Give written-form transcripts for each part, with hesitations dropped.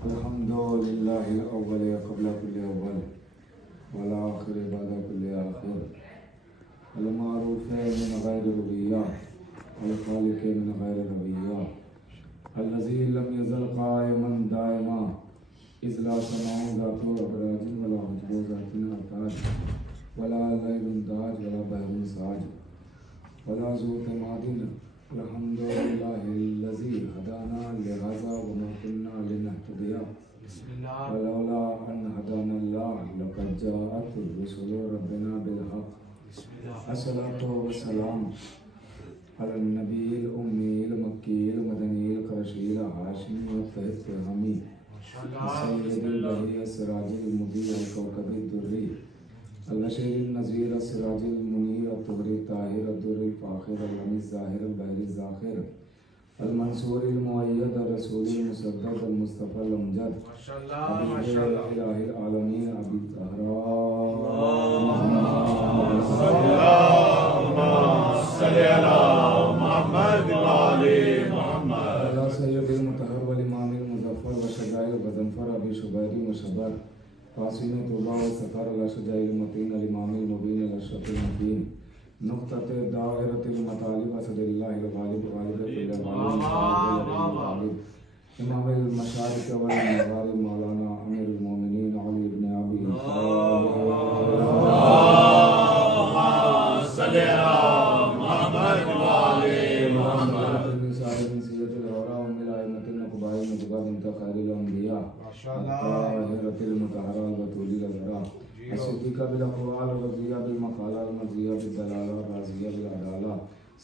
अल्हम्दुलिल्लाहिल अव्वल क़ब्ल कुल्लि अव्वल वल आखिर बाद कुल्लि आखिर अल मारूफ मिन गैर रुबिया अल खालिक मिन गैर रबिया अल्लज़ी लम यज़ल क़ाइमन दाइमा इज़ ला समाउ ज़ातु अबराजिन वला हुज्बु ज़ातिन अताज वला लैलुन दाज वला बहरुन साज वला ज़ू तमादिन अल्हम्दुलिल्लाहिल्लज़ी हदाना लिहाज़ा व मा कुन्ना लिनहतदिया वलौला अन हदानल्लाह लक़द जाअत रुसुलु रब्बिना बिल हक़्क़ अस्सलातु वस्सलाम अलन नबील उम्मील मक्कील मदनील क़रशील हाशिमी फ़ैज़ फ़हमी सय्यदिल बही सिराजिल मुबीन कौकबिद दुर्री अल-बशीरिन नज़ीर सिराजिल मुनीर अत-तुगरी ताहिर अद-दुर्रिल फ़ाखिर अल-लमीज़ ज़ाहिर अल-बहरिज़ ज़ाखिर अल-मंसूरिल मुअय्यद ar-रसूलिल मुसद्दक़ अल-मुस्तफ़ा अल-अमजद माशाअल्लाह इलाहिल आलमीन अबी ज़हरा सल्ली अला मुहम्मद व आले मुहम्मद अला सय्यदिल मुतहहर वल इमामिल मुज़फ़्फ़र व शजाइल गज़नफ़र अबी शुबैरी व शबर क़ासिम तौबा व सफ़र अला शजाइल मतीन अल इमामिल मुबीन अल अशरफिल मुबीन नुक़्तत दायरतिल मतालिब असदिल्लाहिल गालिब गालिब कुल्ल गालिब इमामुल मशारिक़ वल मग़ारिब मौलाना अमीरुल मोमिनीन अली इब्न अबी सल्ली अला मुहम्मद व आले मुहम्मद साहिब सय्यदुल औरा उम्मुल आइमतिन क़ुबाइल मुतक़ा बिन्त खैरिल अंबिया ताहिरतिल मुतहहरा बतूलिल अज़हरा अस्सिद्दीक़ा बिल अक़वाल रज़िया बिल मक़ाला मज़िया बिल दलाला राज़िया बिल अदाला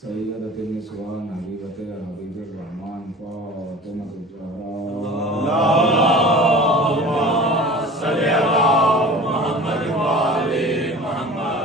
सय्यदतिन निस्वान हबीबते हबीबुर रहमान फ़ातिमतुज़ ज़हरा अल्लाहुम्मा सल्ली अला मुहम्मद व आले मुहम्मद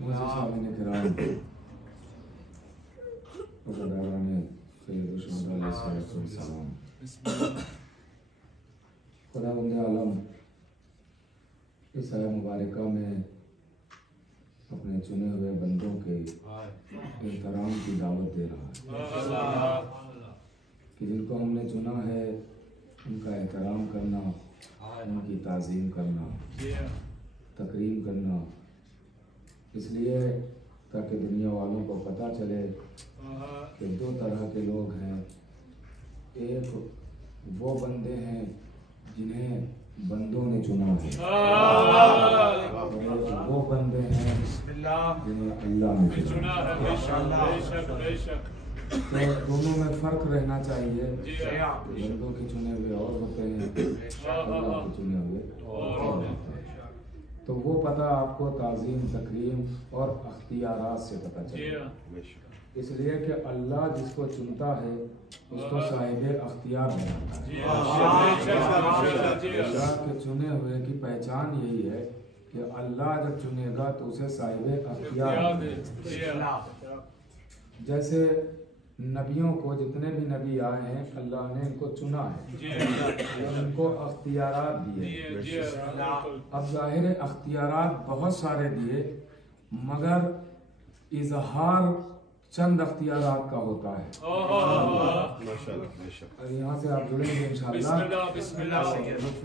मुआज़िज़ किराम खुदावंद आलम इस आया मुबारका में अपने चुने हुए बंदों के एहतराम की दावत दे रहा है कि जिनको हमने चुना है उनका एहतराम करना, उनकी ताज़ीम करना, तकरीम करना, इसलिए ताकि दुनिया वालों को पता चले कि दो तरह के लोग हैं। एक वो बंदे हैं जिन्हें बंदों ने चुना है, वो बंदे हैं जिन्हें अल्लाह ने चुना है। तो दोनों में फ़र्क रहना चाहिए। बंदों के चुने हुए और होते हैं, अल्लाह के चुने हुए और होते हैं। तो वो पता आपको ताज़ीम, तकरीम और अख्तियारात से पता चलेगा। इसलिए कि अल्लाह जिसको चुनता है उसको साहिब अख्तियार बनाता है। अल्लाह के चुने हुए की पहचान यही है कि अल्लाह जब चुनेगा तो उसे साहिब अख्तियार। जैसे नबियों को, जितने भी नबी आए हैं अल्लाह ने इनको चुना है, इनको अख्तियारात दिए। अब ज़ाहिर अख्तियारात बहुत सारे दिए, मगर इजहार चंद अख्तियारात का होता है। और यहाँ से आप जुड़ेंगे इंशाअल्लाह,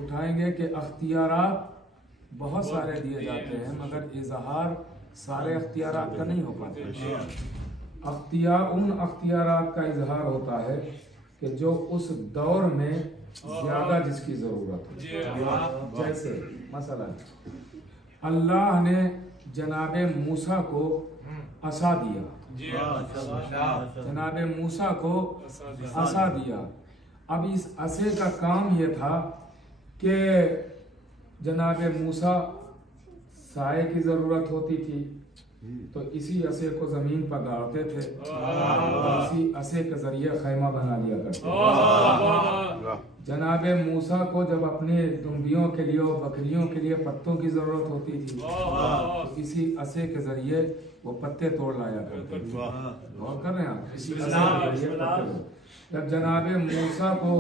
उठाएंगे कि अख्तियारात बहुत सारे दिए जाते हैं मगर इजहार सारे अख्तियारात का नहीं हो पाते। उन अख्तियारात का इजहार होता है कि जो उस दौर में ज्यादा जिसकी जरूरत हो। जैसे मसलन अल्लाह ने जनाबे मूसा को असा दिया, जनाबे मूसा को असा दिया। अब इस असे का काम यह था कि जनाबे मूसा साए की जरूरत होती थी, तो इसी असे को जमीन पर गाड़ते थे, इसी असे के जरिए खैमा बना लिया करते थे। जनाबे मूसा को जब अपने दुम्बियों के लिए और बकरियों के लिए पत्तों की जरूरत होती थी, तो इसी असे के जरिए वो पत्ते तोड़ लाया करते थे। और कर रहे हैं आप, इसी असे के जरिए पत्ते। जब जनाबे मूसा को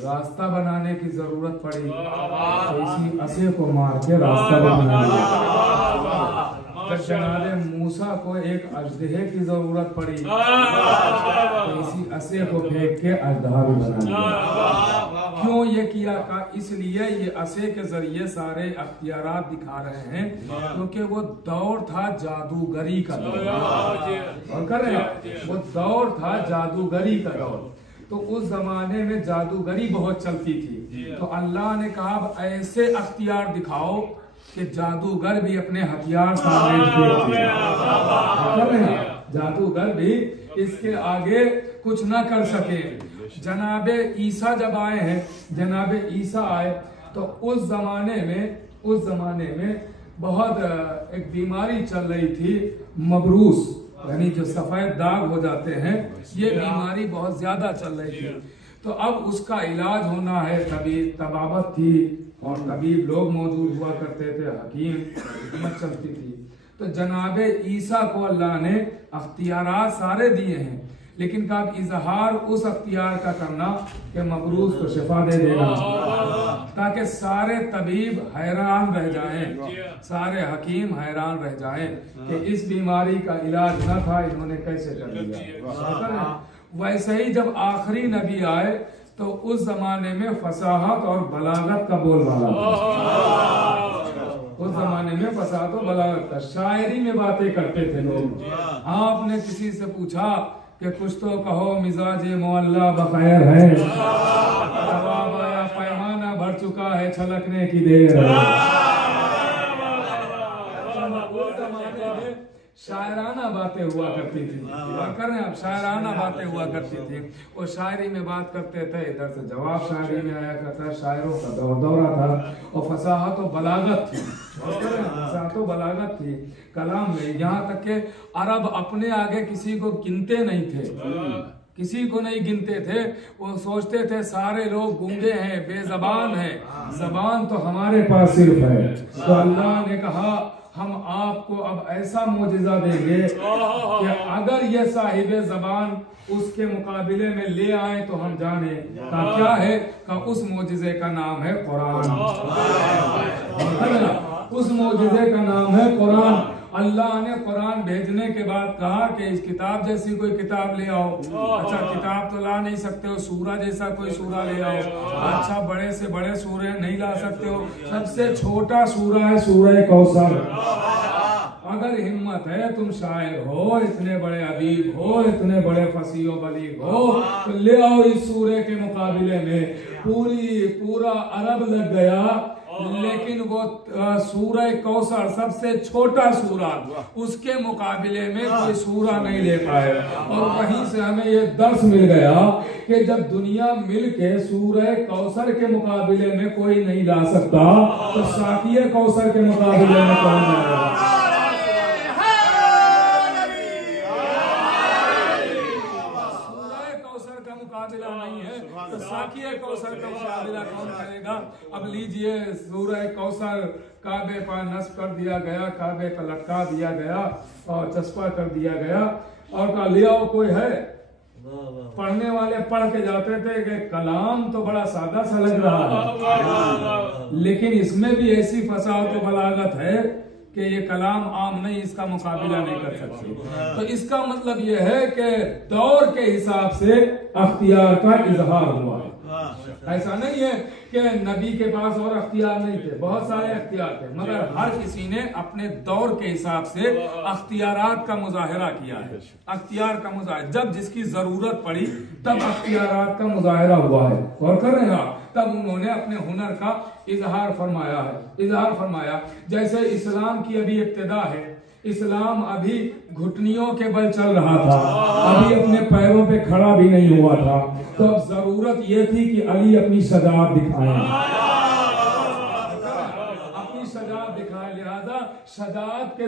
रास्ता बनाने की जरूरत पड़ी, तो इसी असे को मार के रास्ता बना लिया। जब जनाबे मूसा को एक अजदहे की जरूरत पड़ी, तो इसी असे को फेंक के अजदहा भी बना लिया। क्यों ये किया का? इसलिए ये असे के जरिए सारे अख्तियारात दिखा रहे हैं, क्योंकि वो दौर था जादूगरी का दौर। और कर रहे हैं, वो दौर था जादूगरी का दौर। तो उस जमाने में जादूगरी बहुत चलती थी। तो अल्लाह ने कहा अब ऐसे अख्तियार दिखाओ कि जादूगर भी अपने हथियार सामने जादूगर भी इसके आगे कुछ ना कर सके। जनाबे ईसा जब आए हैं, जनाबे ईसा आए तो उस जमाने में बहुत एक बीमारी चल रही थी, मबरूस, यानी जो सफेद दाग हो जाते हैं, ये बीमारी बहुत ज्यादा चल रही थी। तो अब उसका इलाज होना है, तबाबत थी और तबीब लोग मौजूद हुआ करते थे, हकीम हिकमत चलती थी। तो जनाबे ईसा को अल्लाह ने अख्तियारात सारे दिए हैं, लेकिन कब इजहार उस अख्तियार का करना कि मबरूज को शिफा दे देना, ताकि सारे तबीब हैरान रह जाएं, सारे हकीम हैरान रह जाएं कि इस बीमारी का इलाज न था, इन्होंने कैसे कर दिया। वैसे ही जब आखिरी नबी आए तो उस जमाने में फसाहत और बलागत का बोलबाला था। उस जमाने में फसाहत और बलागत का, शायरी में बातें करते थे लोग। आपने किसी से पूछा कि कुछ तो कहो, मिजाज मुअल्ला बखैर है, जवाब आया पैमाना भर चुका है, छलकने की देर है। शायराना बातें हुआ करती थी, कर रहे हैं आप, शायराना बातें हुआ करती थी। वो शायरी में बात करते थे, इधर से जवाब शायरी में आया करता, शायरों का दौरा था। और फसाहत और बलागत थी, फसाहत और बलागत थी कलाम में, यहाँ तक के अरब अपने आगे किसी को गिनते नहीं थे, किसी को नहीं गिनते थे। वो सोचते थे सारे लोग गूंगे हैं, बेजबान हैं, जबान तो हमारे पास सिर्फ है। तो अल्लाह ने कहा हम आपको अब ऐसा मोजिजा देंगे कि अगर ये साहिबे जबान उसके मुकाबले में ले आए तो हम जाने का क्या है। का उस मोजिजे का नाम है कुरान, उस मोजिजे का नाम है कुरान। अल्लाह ने कुरान भेजने के बाद कहा कि इस किताब जैसी कोई किताब ले आओ। अच्छा, किताब तो ला नहीं सकते हो, सूरा जैसा कोई सूरा ले आओ। अच्छा, बड़े से बड़े सूरे नहीं ला सकते हो, सबसे छोटा सूरा है सूरह कौसर। अगर हिम्मत है, तुम शायर हो, इतने बड़े अदीब हो, इतने बड़े फसीह बलीग हो, तो ले आओ इस सूरे के मुकाबले में। पूरा अरब लग गया, लेकिन वो सूरह कौसर सबसे छोटा सूरा, उसके मुकाबले में कोई सूरा नहीं ले पाए। और वहीं से हमें ये दर्स मिल गया कि जब दुनिया मिल के सूरह कौसर के मुकाबले में कोई नहीं ला सकता, तो साकिए कौसर के मुकाबले में कौन लाएगा। नहीं है तो साकिए कौसर का मुकाबला कौन करेगा। अब लीजिए, सूरह कौसर काबे पर नस्ब कर दिया गया, काबे पर लटका दिया गया और चस्पा कर दिया गया। और का लिया कोई है, पढ़ने वाले पढ़ के जाते थे कि कलाम तो बड़ा सादा सा लग रहा है, लेकिन इसमें भी ऐसी फसाहत और बलागत है कि ये कलाम आम नहीं, इसका मुकाबला नहीं कर सकते। तो इसका मतलब ये है कि दौर के हिसाब से अख्तियार का इजहार हुआ है। ऐसा नहीं है कि नबी के पास और अख्तियार नहीं थे, बहुत सारे अख्तियार थे, मगर हर किसी ने अपने दौर के हिसाब से अख्तियारात का मुजाहिरा किया है। अख्तियार का मुजाहिरा जब जिसकी जरूरत पड़ी तब अख्तियारात का मुजाहिरा हुआ है। और कर रहे हैं, तब उन्होंने अपने हुनर का इजहार फरमाया है। इजहार फरमाया, जैसे इस्लाम की अभी इब्तिदा है, इस्लाम अभी घुटनियों के बल चल रहा था, अभी अपने पैरों पे खड़ा भी नहीं हुआ था। तो अब जरूरत ये थी कि अली अपनी शजाअत दिखाएं, अपनी शजाअत दिखाएं। लिहाजा शजाअत के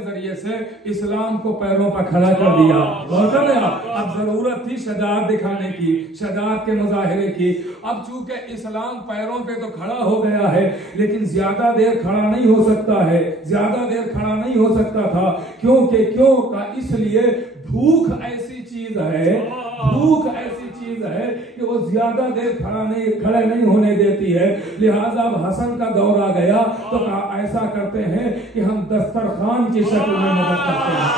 जरिए से इस्लाम को पैरों पर खड़ा कर दिया। अब जरूरत थी शजाअत दिखाने की, शजाअत के मुजाहिरे की। अब चूंकि इस्लाम पैरों पे तो खड़ा हो गया है, लेकिन ज्यादा देर खड़ा नहीं हो सकता है, ज्यादा देर खड़ा नहीं हो सकता था। क्योंकि इसलिए भूख ऐसी चीज है कि वो ज्यादा देर खड़े नहीं होने देती है। लिहाजा अब हसन का दौर आ गया तो ऐसा करते हैं कि हम दस्तरखान की शक्ल में मदद करते हैं।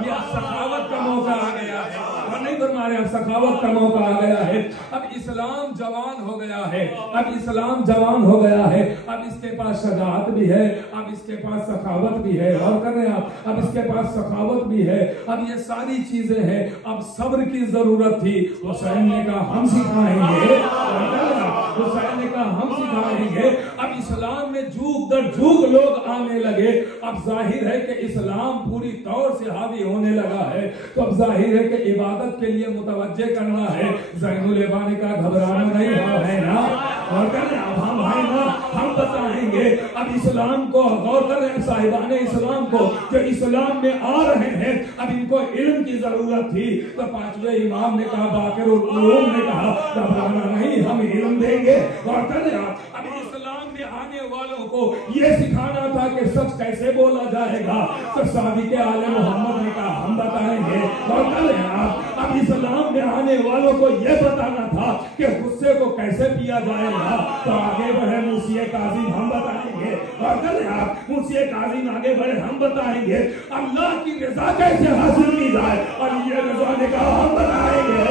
ये सखावत का मौका आ गया है, और नहीं फरमा रहे, अब सखावत का मौका आ गया है। अब इस्लाम जवान हो गया है, अब इसके पास शजाअत भी है, अब इसके पास सखावत भी है। और कर रहे हैं आप, अब इसके पास सखावत भी है, अब ये सारी चीजें हैं। अब सब्र की जरूरत थी, हुसैन ने कहा हम सिखाएंगे, अब इस्लाम में झूक दर झूक लोग आने लगे। अब जाहिर है कि इस्लाम पूरी तौर से हावी होने लगा है, तो अब जाहिर है कि इबादत के लिए मुतवज्जे करना है। ज़ैनुल इबानी का घबराना नहीं है ना, और अब हम है ना, हम बताएंगे। अब इस्लाम को गौर कर रहे हैं साहिबाने इस्लाम को, जो इस्लाम में आ रहे हैं, अब इनको इल्म की जरूरत थी। तो पांचवें इमाम ने कहा, बाकिर उलूम ने कहा घबराना नहीं, हम इल्म देंगे। और कर रहे हैं अब इस्लाम में आने वालों को ये सिखाना था कि सच कैसे बोला जाएगा। तो सादिक आले मोहम्मद ने कहा हम बताएंगे। और कर रहे हैं अब इस्लाम में आने वालों को यह बताना था कि गुस्से को कैसे पिया जाएगा। तो आगे बढ़े मुंशी काजिम, हम बताएंगे। और कर रहे हैं मुंशी काजिम आगे बढ़े, हम बताएंगे। अल्लाह की रजा कैसे हासिल की जाए, और ये रजा ने कहा हम बताएंगे।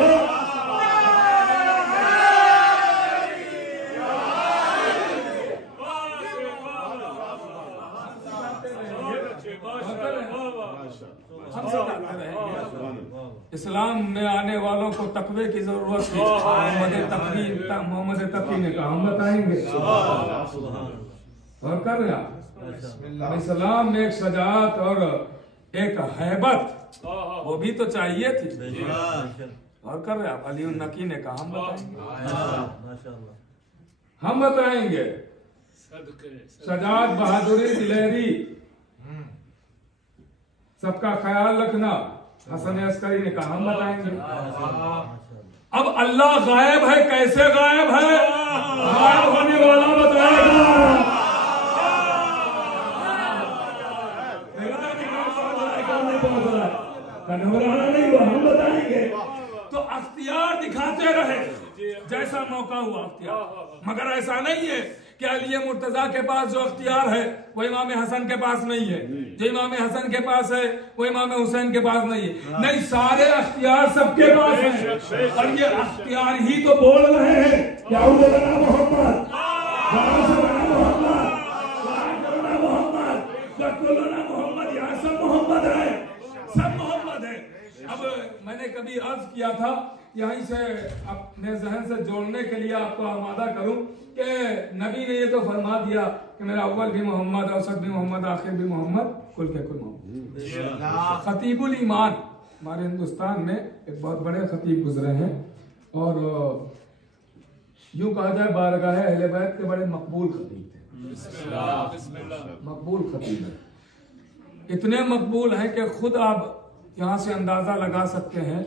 इस्लाम में आने वालों को तकवे की जरूरत है। मोहम्मद तकी ने कहा हम बताएंगे। और कर रहा इस्लाम में एक शजाअत और एक हैबत वो भी तो चाहिए थी। और कर रहे अली नकी ने कहा हम बताएंगे। शजाअत, बहादुरी, दिलेरी, सबका ख्याल रखना, हसन अस्करी ने कहा हम बताएंगे। अब अल्लाह गायब है, कैसे गायब है, गायब होने वाला बताएगा। घबराना नहीं हुआ, हम बताएंगे। तो अख्तियार दिखाते रहे जैसा मौका हुआ अख्तियार, मगर ऐसा नहीं है कि अली मुर्तजा के पास जो अख्तियार है वो इमाम हसन के पास नहीं है, जो इमाम हसन के पास है वो इमाम हुसैन के पास नहीं है। नहीं, सारे अख्तियार सबके पास है। और ये अख्तियार ही तो बोल रहे हैं क्या मोहम्मद मोहम्मद, यहाँ सब मोहम्मद है, सब मोहम्मद है। अब मैंने कभी अर्ज किया था, यहीं से अपने जहन से जोड़ने के लिए आपको आमादा करूं कि नबी ने ये तो फरमा दिया कि मेरा अव्वल भी मोहम्मद, औसत भी मोहम्मद, आखिर भी मोहम्मद, कुल के कुल मोहम्मद। खतीबुल ईमान हमारे हिंदुस्तान में एक बहुत बड़े खतीब गुजरे हैं, और यूं कहा जाए बारगाह अहले बैत के बड़े मकबूल खतीब थे। मकबूल खतीब है, इतने मकबूल हैं कि खुद आप यहाँ से अंदाजा लगा सकते हैं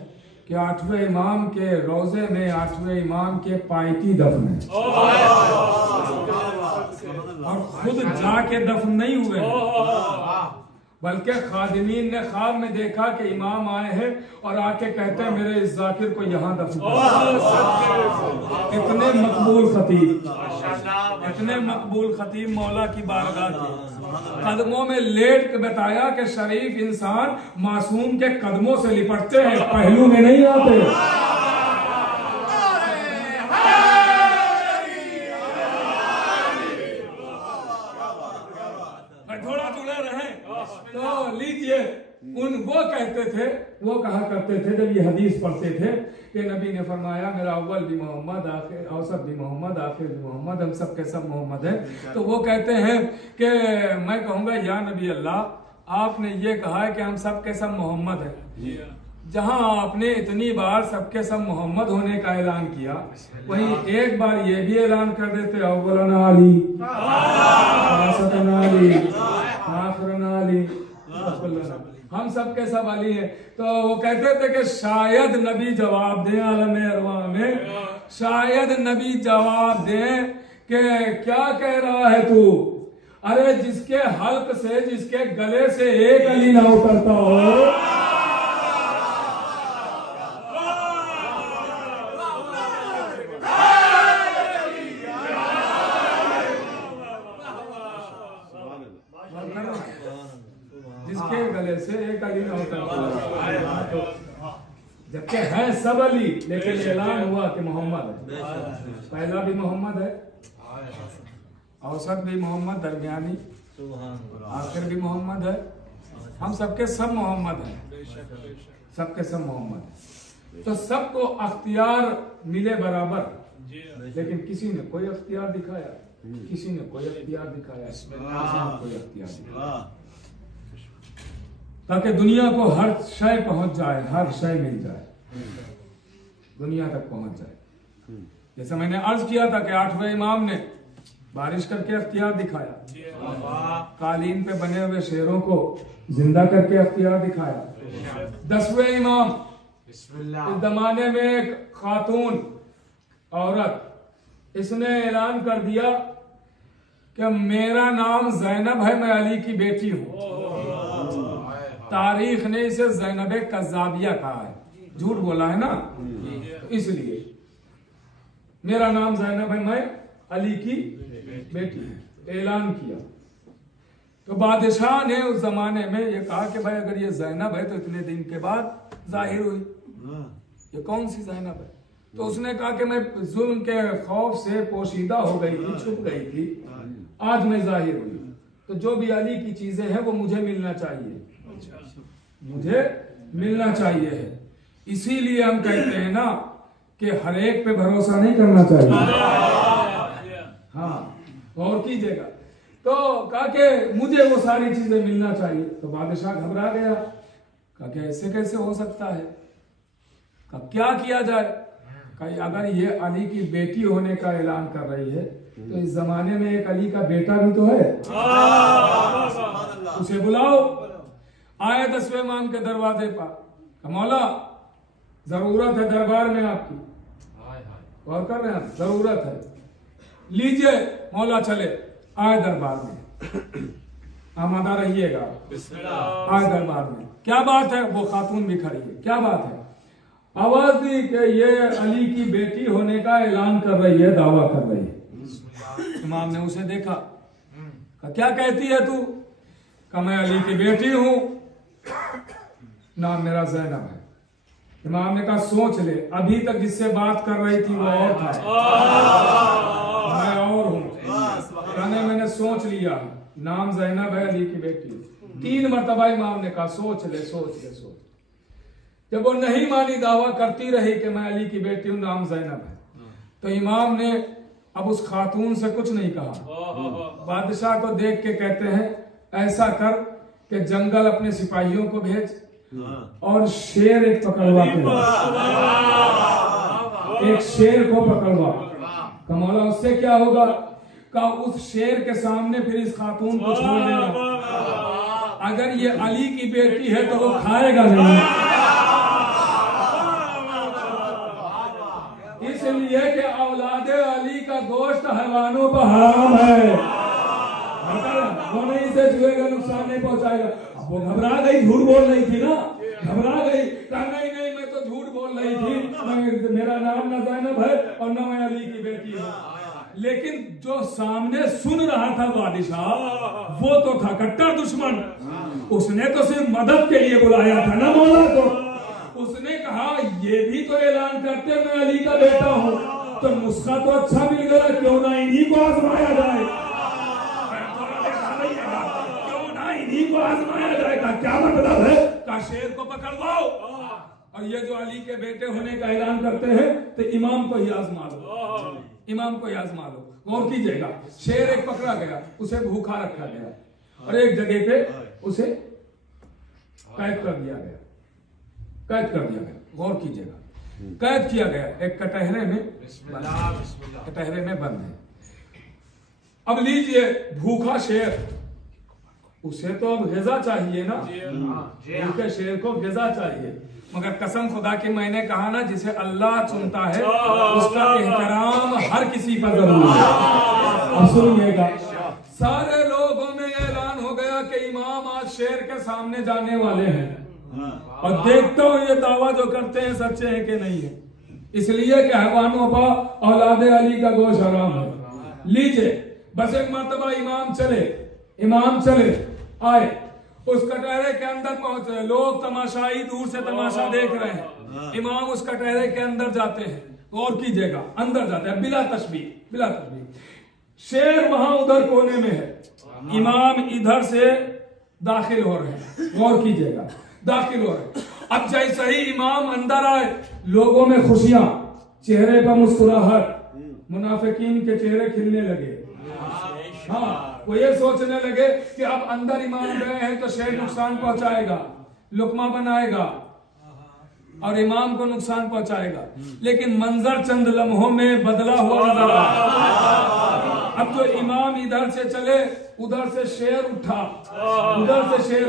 कि 8वें इमाम के रोजे में 8वें इमाम के पायती दफन है, और खुद जाके दफन नहीं हुए, बल्कि खादिमीन ने ख्वाब में देखा कि इमाम आए हैं और आके कहते हैं मेरे इस जाकिर को यहाँ दफन। इतने मकबूल खतीब, इतने मकबूल खतीब मौला की बारगाह के कदमों में लेट के बताया कि शरीफ इंसान मासूम के कदमों से लिपटते हैं, पहलू में नहीं आते। थोड़ा जुड़े रहे तो लीजिए, वो कहते थे, वो कहा करते थे जब ये हदीस पढ़ते थे कि नबी ने फरमाया मेरा अव्वल भी मोहम्मद, आखिर औसत भी मोहम्मद, आखिर भी मोहम्मद, हम सब के सब मोहम्मद है। तो वो कहते हैं कि मैं कहूँगा या नबी अल्लाह, आपने ये कहा है कि हम सब के सब मोहम्मद है, जहां आपने इतनी बार सबके सब मोहम्मद होने का ऐलान किया, वहीं एक बार ये भी ऐलान कर देते अव्वलना अली, वासतना अली, आखिरना अली, हम सबके सब अली हैं। तो वो कहते थे कि शायद नबी जवाब दें आलम अरवा में, शायद नबी जवाब दें कि क्या कह रहा है तू, अरे जिसके हल्क से, जिसके गले से एक अली ना उतरता हो, जिसके गले से एक अली ना उतरता, जबकि है सब अली, लेकिन ऐलान हुआ कि मोहम्मद है। पहला भी मोहम्मद है, औसत भी मोहम्मद, दरमियानी, आखिर भी मोहम्मद है। हम सबके सब मोहम्मद हैं, सबके सब मोहम्मद हैं। तो सबको अख्तियार मिले बराबर, लेकिन किसी ने कोई अख्तियार दिखाया, किसी ने कोई अख्तियार दिखाया, कोई अख्तियार दिखाया, ताकि दुनिया को हर शय पहुंच जाए, हर शय मिल जाए, दुनिया तक पहुंच जाए। जैसे मैंने अर्ज किया था कि 8वें इमाम ने बारिश करके अख्तियार दिखाया, कालीन पे बने हुए शेरों को जिंदा करके अख्तियार दिखाया। 10वें इमाम, इस जमाने में एक खातून औरत, इसने ऐलान कर दिया कि मेरा नाम जैनब है, मैं अली की बेटी हूं। तारीख ने इसे जैनब कज़ाबिया कहा है, झूठ बोला है ना, इसलिए मेरा नाम जैनब है, मैं अली की बेटी हूं, ऐलान किया। तो बादशाह ने उस जमाने में ये कहा कि भाई अगर ये जैनब है तो इतने दिन के बाद जाहिर हुई, ये कौन सी जैनब है? तो उसने कहा कि मैं जुल्म के खौफ से पोशीदा हो गई थी, छुप गई थी, आज मैं जाहिर हुई। तो जो भी अली की चीजें हैं वो मुझे मिलना चाहिए, मुझे मिलना चाहिए है। इसीलिए हम कहते हैं ना कि हर एक पे भरोसा नहीं करना चाहिए। हाँ, और कीजिएगा। तो कहा कि मुझे वो सारी चीजें मिलना चाहिए। तो बादशाह घबरा गया, कहा कि ऐसे कैसे हो सकता है? कहा क्या किया जाए? कहा अगर ये अली की बेटी होने का ऐलान कर रही है तो इस जमाने में एक अली का बेटा भी तो है, उसे बुलाओ। आए 10वें इमाम के दरवाजे पर, मौला जरूरत है दरबार में आपकी, और कर रहे हैं, जरूरत है, लीजिए मौला चले। आए दरबार में, आमादा रहिएगा। आए दरबार में, क्या बात है? वो खातून भी खड़ी है, क्या बात है? आवाज दी कि ये अली की बेटी होने का ऐलान कर रही है, दावा कर रही है। इमाम ने उसे देखा, कहा क्या कहती है तू? कहा मैं अली की बेटी हूं, नाम मेरा जैनब है। इमाम ने कहा सोच ले, अभी तक जिससे बात कर रही थी वो और था, मैं और हूं। कहने मैंने सोच लिया, नाम जैनब है, अली की बेटी। 3 मरतबा इमाम ने कहा सोच ले, सोच ले, सोच। जब वो नहीं मानी, दावा करती रही कि मैं अली की बेटी हूं, नाम जैनब है, तो इमाम ने अब उस खातून से कुछ नहीं कहा। बादशाह को देख के कहते हैं ऐसा कर कि जंगल अपने सिपाहियों को भेज और शेर एक पकड़वा के, एक शेर को पकड़वा। कमौला उससे क्या होगा? का उस शेर के सामने फिर इस खातून को छोड़ देना, अगर ये अली की बेटी है तो वो खाएगा नहीं, इसलिए कि औलादे अली का गोश्त हैवानों पर हराम है, वो नहीं इसे छुएगा, नुकसान नहीं पहुंचाएगा। अब वो घबरा गई, झूठ बोल रही थी ना, घबरा गई, कहा नहीं नहीं मैं तो झूठ बोल रही थी, मेरा नाम न जैनब है और न मैं अली की बेटी हूँ। लेकिन जो सामने सुन रहा था बादशाह, वो तो था कट्टर दुश्मन, उसने तो सिर्फ मदद के लिए बुलाया था ना मौला को। उसने कहा ये भी तो ऐलान करते मैं अली का बेटा हूँ, तो नुस्खा तो अच्छा मिल गया, क्यों ना इन्हीं को आजमाया जाए, क्यों ना इन्हीं को आजमाया जाए। का क्या मतलब है? का शेर को पकड़वाओ और ये जो अली के बेटे होने का ऐलान करते हैं तो इमाम को ही आजमा लो, इमाम को ही आजमा लो। गौर कीजिएगा, शेर एक पकड़ा गया, उसे भूखा रखा गया और एक जगह पे उसे कैद कर दिया गया। कैद कर दिया गया। गौर कीजिएगा, कैद किया गया एक कटहरे में, कटहरे में बंद है। अब लीजिए भूखा शेर, उसे तो अब ग़िज़ा चाहिए ना, भूखे शेर को ग़िज़ा चाहिए। मगर कसम खुदा की मैंने कहा ना, जिसे अल्लाह चुनता है उसका एहतराम हर किसी पर जरूरी है। अब सुनिएगा, सारे लोगों में ऐलान हो गया कि इमाम आज शेर के सामने जाने वाले हैं, और देखता हूं ये दावा जो करते हैं सच्चे हैं कि नहीं है, इसलिए कि हैवानों पर औलाद अली का गोश्त हराम है। लीजिए, बस एक मर्तबा इमाम चले आए, उस कटहरे के अंदर पहुंचे, लोग तमाशाई दूर से तमाशा देख रहे हैं। इमाम उस कटहरे के अंदर जाते हैं, गौर कीजिएगा, अंदर जाते हैं बिला तशबीह। शेर वहां उधर कोने में है, इमाम इधर से दाखिल हो रहे हैं, गौर कीजिएगा, दाखिल हो रहे हैं। अब जैसे ही इमाम अंदर आए, लोगों में खुशियां, चेहरे पर मुस्कुराहट, मुनाफिकीन के चेहरे खिलने लगे। हाँ, वो ये सोचने लगे कि अब अंदर इमाम गए हैं तो शेर नुकसान पहुंचाएगा, लुकमा बनाएगा और इमाम को नुकसान पहुंचाएगा। लेकिन मंजर चंद लम्हों में बदला हुआ नजर आया। अब तो इमाम इधर से चले, उधर से शेर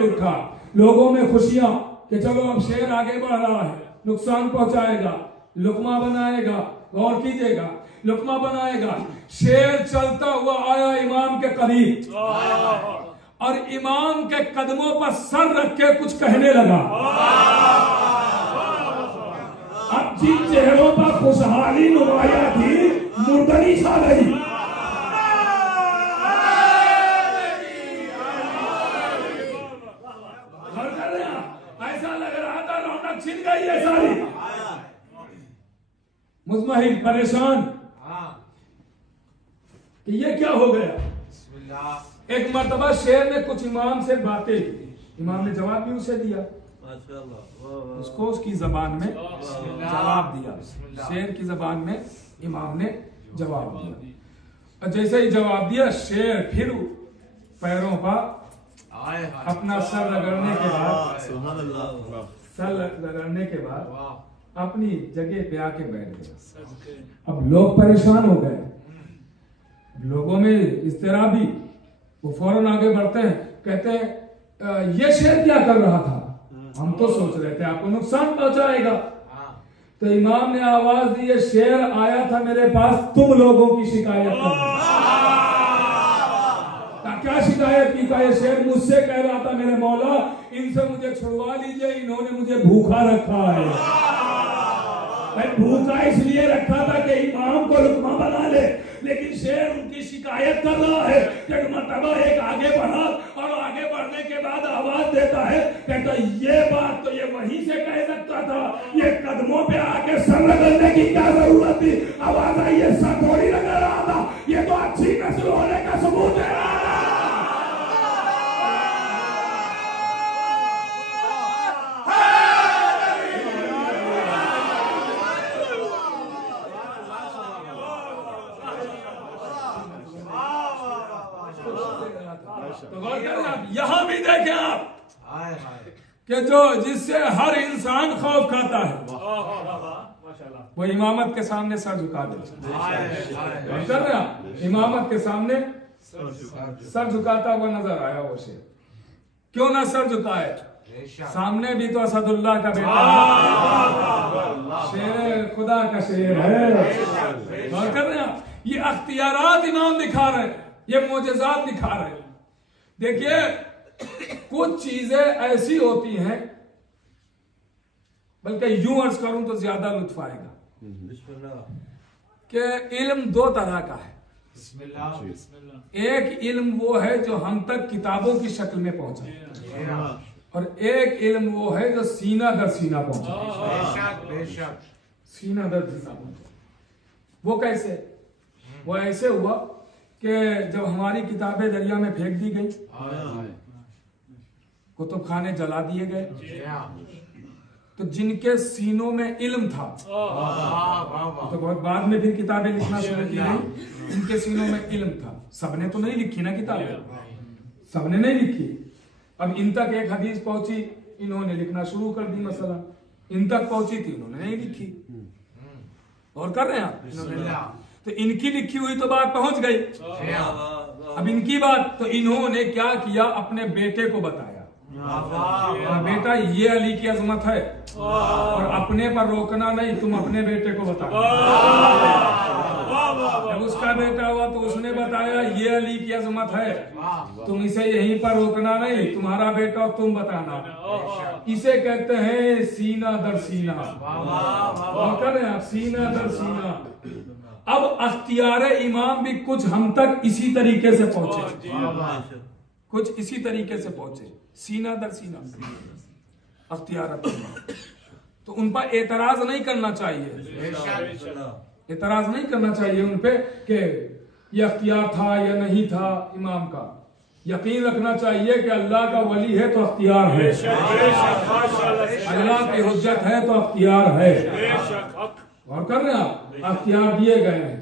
उठा, लोगों में खुशियां कि चलो अब शेर आगे बढ़ रहा है, नुकसान पहुंचाएगा, लुकमा बनाएगा। गौर कीजिएगा, लुकमा बनाएगा। शेर चलता हुआ आया इमाम के करीब और इमाम के कदमों पर सर रख के कुछ कहने लगा। अब जिन चेहरों पर खुशहाली नुमाया थी, मुर्दनी छा गई। ऐसा लग रहा था रौनक छिन गई है सारी। मुज़महिल, परेशान कि ये क्या हो गया। एक मर्तबा शेर ने कुछ इमाम से बातें की, इमाम ने जवाब भी उसे दिया, उसको उसकी जबान में जवाब दिया, शेर की जबान में इमाम ने जवाब दिया। और जैसे ही जवाब दिया, शेर फिर पैरों पर अपना सर रगड़ने के बाद अपनी जगह पे आके बैठ गया। अब लोग परेशान हो गए, लोगों में इस्तिराबी, वो फौरन आगे बढ़ते हैं, कहते हैं ये शेर क्या कर रहा था, हम तो सोच रहे थे आपको नुकसान पहुंचाएगा। तो इमाम ने आवाज दी, ये शेर आया था मेरे पास तुम लोगों की शिकायत करने। क्या शिकायत की? ये शेर मुझसे कह रहा था, मेरे मौला इनसे मुझे छुड़वा लीजिए, इन्होंने मुझे भूखा रखा है। भूखा इसलिए रखा था कि इमाम को लुकमा बना ले, लेकिन शेर उनकी शिकायत कर रहा है कि मर्तबा एक आगे बढ़ा और आगे बढ़ने के बाद आवाज देता है, कहता ये बात तो ये वहीं से कह सकता था, ये कदमों पे आके सर रगड़ने की क्या जरूरत थी, आवाज आई ये सर थोड़ी रगड़ रहा था, ये तो अच्छी नस्ल होने का सबूत है। तो गौर करें आप, यहां भी देखें आप कि जो जिससे हर इंसान खौफ खाता है, वो इमामत के सामने सर झुका दे। इमामत के सामने सर झुकाता हुआ नजर आया वो शेर। क्यों ना सर झुकाए, सामने भी तो असदुल्लाह का बेटा है, शेर खुदा का शेर है। गौर कर रहे हैं आप, ये अख्तियारात इमाम दिखा रहे हैं, ये मोजज़ात दिखा रहे हैं। देखिए, कुछ चीजें ऐसी होती हैं, बल्कि यूं अर्ज करूं तो ज्यादा लुत्फ आएगा, कि इल्म दो तरह का है। एक इल्म वो है जो हम तक किताबों की शक्ल में पहुंचा, और एक इल्म वो है जो सीना दर सीना पहुंचा। सीना दर सीना पहुंचा। वो कैसे? वो ऐसे हुआ कि जब हमारी किताबें दरिया में फेंक दी गई, कुतुब खाने जला दिए गए, तो जिनके सीनों में इल्म था, तो बहुत बाद में फिर किताबें लिखना शुरू की गई, इनके सीनों में इल्म था। सबने तो नहीं लिखी ना किताबें, सबने नहीं लिखी। अब इन तक एक हदीस पहुंची, इन्होंने लिखना शुरू कर दी। मसला इन तक पहुंची थी, उन्होंने नहीं लिखी। और कर रहे हैं आप, तो इनकी लिखी हुई तो बात पहुंच गई। अब इनकी बात, तो इन्होंने क्या किया, अपने बेटे को बताया, बेटा ये अली की अजमत है, और अपने पर रोकना नहीं, तुम अपने बेटे को बताओ। जब उसका बेटा हुआ तो उसने बताया ये अली की अजमत है, तुम इसे यहीं पर रोकना नहीं, तुम्हारा बेटा तुम बताना। इसे कहते हैं सीना दर सीना। आप सीना दर सीना। अब अख्तियार इमाम भी कुछ हम तक इसी तरीके से पहुंचे, कुछ इसी तरीके से पहुंचे, सीना दर सीना अख्तियार। तो उन पर एतराज नहीं करना चाहिए, एतराज नहीं करना चाहिए उन पे कि ये अख्तियार था या नहीं था इमाम का। यकीन रखना चाहिए कि अल्लाह का वली है तो अख्तियार है, अल्लाह की हुज्जत है तो अख्तियार है। और कर रहे हैं आप, अख्तियार दिए गए हैं।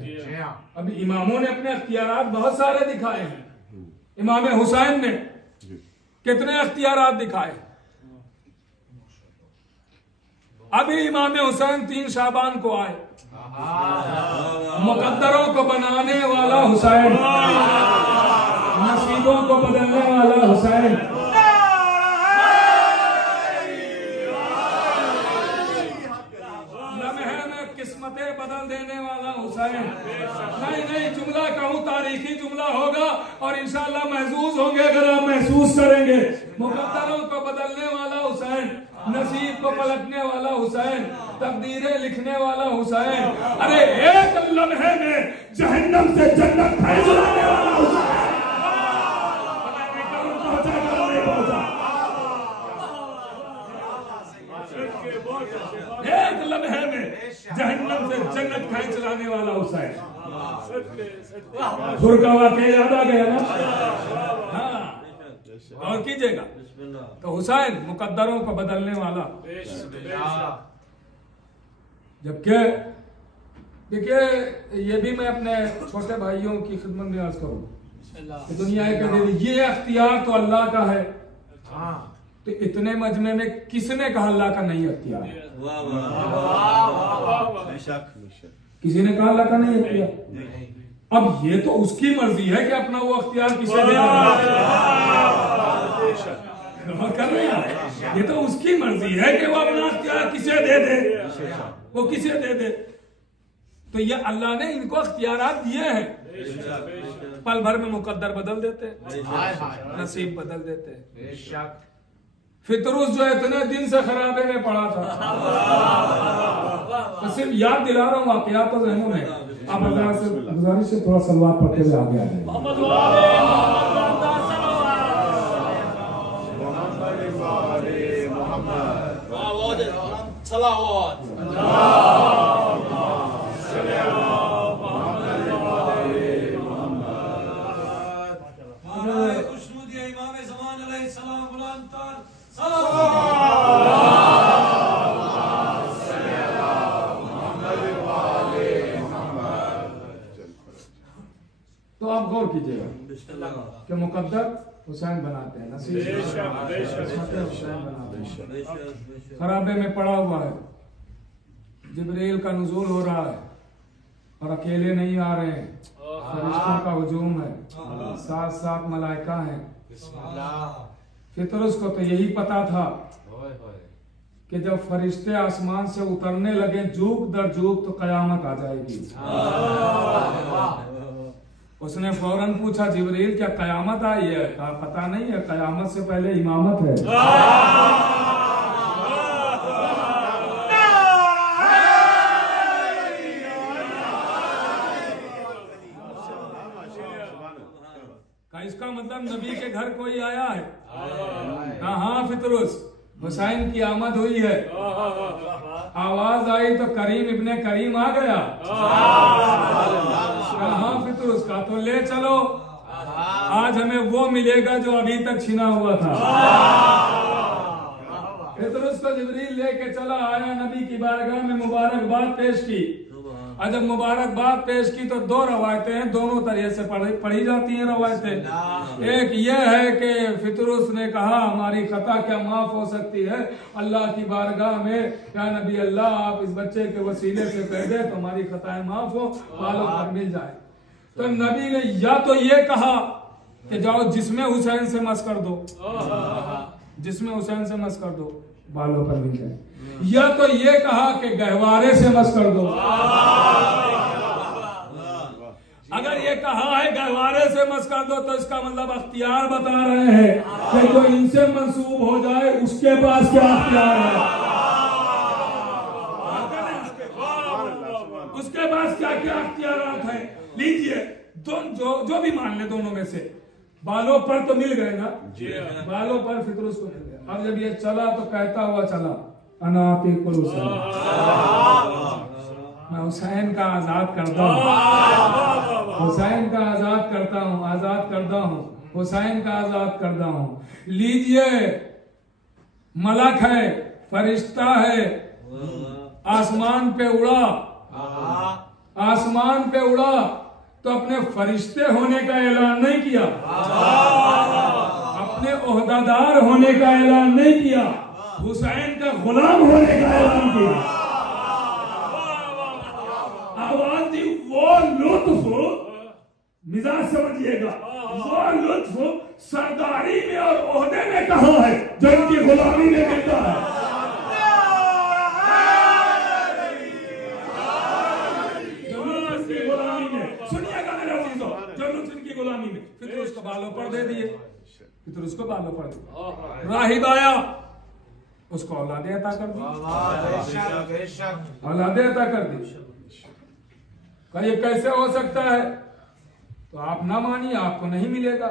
अभी इमामों ने अपने अख्तियारात बहुत सारे दिखाए हैं। इमाम हुसैन ने कितने अख्तियारात दिखाए। अभी इमाम हुसैन 3 शाबान को आए, मुकद्दरों को बनाने वाला हुसैन, नसीबों को बदलने वाला हुसैन, लम्हे में किस्मतें बदल देने वाला हुसैन। नहीं, जुमला कहूँ तारीखी जुमला होगा और इंशाअल्लाह महसूस होंगे अगर आप महसूस करेंगे। मुकद्दरों को बदलने वाला हुसैन, नसीब को पलटने वाला हुसैन, तकदीरें लिखने वाला हुसैन, अरे एक लम्हे में जहन्नम से जन्नत भेजने वाला हुसैन। एक लम्हे में जहन्नम से जन्नत खींच लाने वाला हुसैन। का वाकया याद आ गया ना? हाँ, और कीजिएगा। तो हुसैन मुकद्दरों को बदलने वाला। जबकि देखिए, ये भी मैं अपने छोटे भाइयों की खिदमत में अर्ज करूं, दुनिया के ये अख्तियार तो अल्लाह का है। तो इतने मजमे में किसने कहा अल्लाह का नहीं अख्तियार? किसी ने कहा अल्लाह का नहीं अख्तियार। अब ये तो उसकी मर्जी है कि अपना वो अख्तियार किसे दे। कर रहे हैं, ये तो उसकी मर्जी है कि वो अपना अख्तियार किसे दे दे, वो किसे दे दे। तो ये अल्लाह ने इनको अख्तियारात दिए हैं, पल भर में मुकद्दर बदल देते, नसीब बदल देते। फितरुस जो इतने दिन से खराबे में पड़ा था, तो सिर्फ याद दिला रहा हूँ वाकयात तो जहनों में। आप गुजारिश से थोड़ा सलवात पढ़ते हुए आगे आ तो आप गौर कीजिएगा कि मुकद्दर हुसैन बनाते हैं, नसीब हुसैन बनाते हैं। खराबे में पड़ा हुआ है, जिब्रील का नुज़ूल हो रहा है और अकेले नहीं आ रहे हैं, फरिश्तों का हुजूम है, साथ साथ मलाइका हैं। फितरुस को तो यही पता था कि जब फरिश्ते आसमान से उतरने लगे जुग दर जुग तो कयामत आ जाएगी। उसने फौरन पूछा, जिब्रील क्या कयामत आई है? कहा पता नहीं है, कयामत से पहले इमामत है। का इसका मतलब नबी के घर कोई आया है? कहा हाँ फितरुस, हुसैन की आमद हुई है। आवाज आई तो करीम इब्ने करीम आ गया। हाँ फितरुस का तो ले चलो, आज हमें वो मिलेगा जो अभी तक छिना हुआ था। फितरुस को जिब्रील लेके चला आया, नबी की बारगाह में मुबारकबाद पेश की जब मुबारकबाद पेश की तो दो रवायतें हैं, दोनों तरीके से पढ़ी जाती हैं रवायतें। एक ये है कि फितरुस ने कहा हमारी खता क्या माफ हो सकती है अल्लाह की बारगाह में, या नबी अल्लाह आप इस बच्चे के वसीले से कह दे तो हमारी खताएं माफ हो, बालों पर मिल जाए। तो नबी ने या तो ये कहा कि जाओ जिसमें हुसैन से मस कर दो, जिसमें हुसैन से मस कर दो बालों पर मिल जाए, या तो ये कहा कि गहवारे से मस कर दो। अगर ये कहा है गहवारे से मस कर दो तो इसका मतलब अख्तियार बता रहे हैं कि जो इनसे मंसूब हो जाए उसके पास क्या अख्तियार है, उसके पास क्या क्या अख्तियारात है। लीजिए जो भी मान ले, दोनों में से बालों पर तो मिल गए ना, बालों पर फितरुस को मिल गया। अब जब ये चला तो कहता हुआ चला अनातिकुल हुसैन, मैं हुसैन का आजाद करता हूँ, हुसैन का आजाद करता हूँ, आजाद करता हूँ, हुसैन का आजाद करता हूँ। लीजिए मलक है, फरिश्ता है, आसमान पे उड़ा, आसमान पे उड़ा तो अपने फरिश्ते होने का ऐलान नहीं किया, अपने ओहदादार होने का ऐलान नहीं किया, हुसैन का गुलाम होने का ऐलान किया। आवाज दी, वो लुत्फ मिजाज समझिएगा, वो लुत्फ सरदारी में और ओहदे में कहाँ है जो इनकी गुलामी में मिलता है। गुलामी में फिर उसको बालों पर दे दिए, फिर उसको बालों पर दिए। राहिब आया, उसको औलादे अता कर दी, औलादे अता कर दी। ये कैसे हो सकता है? तो आप ना मानिए, आपको नहीं मिलेगा,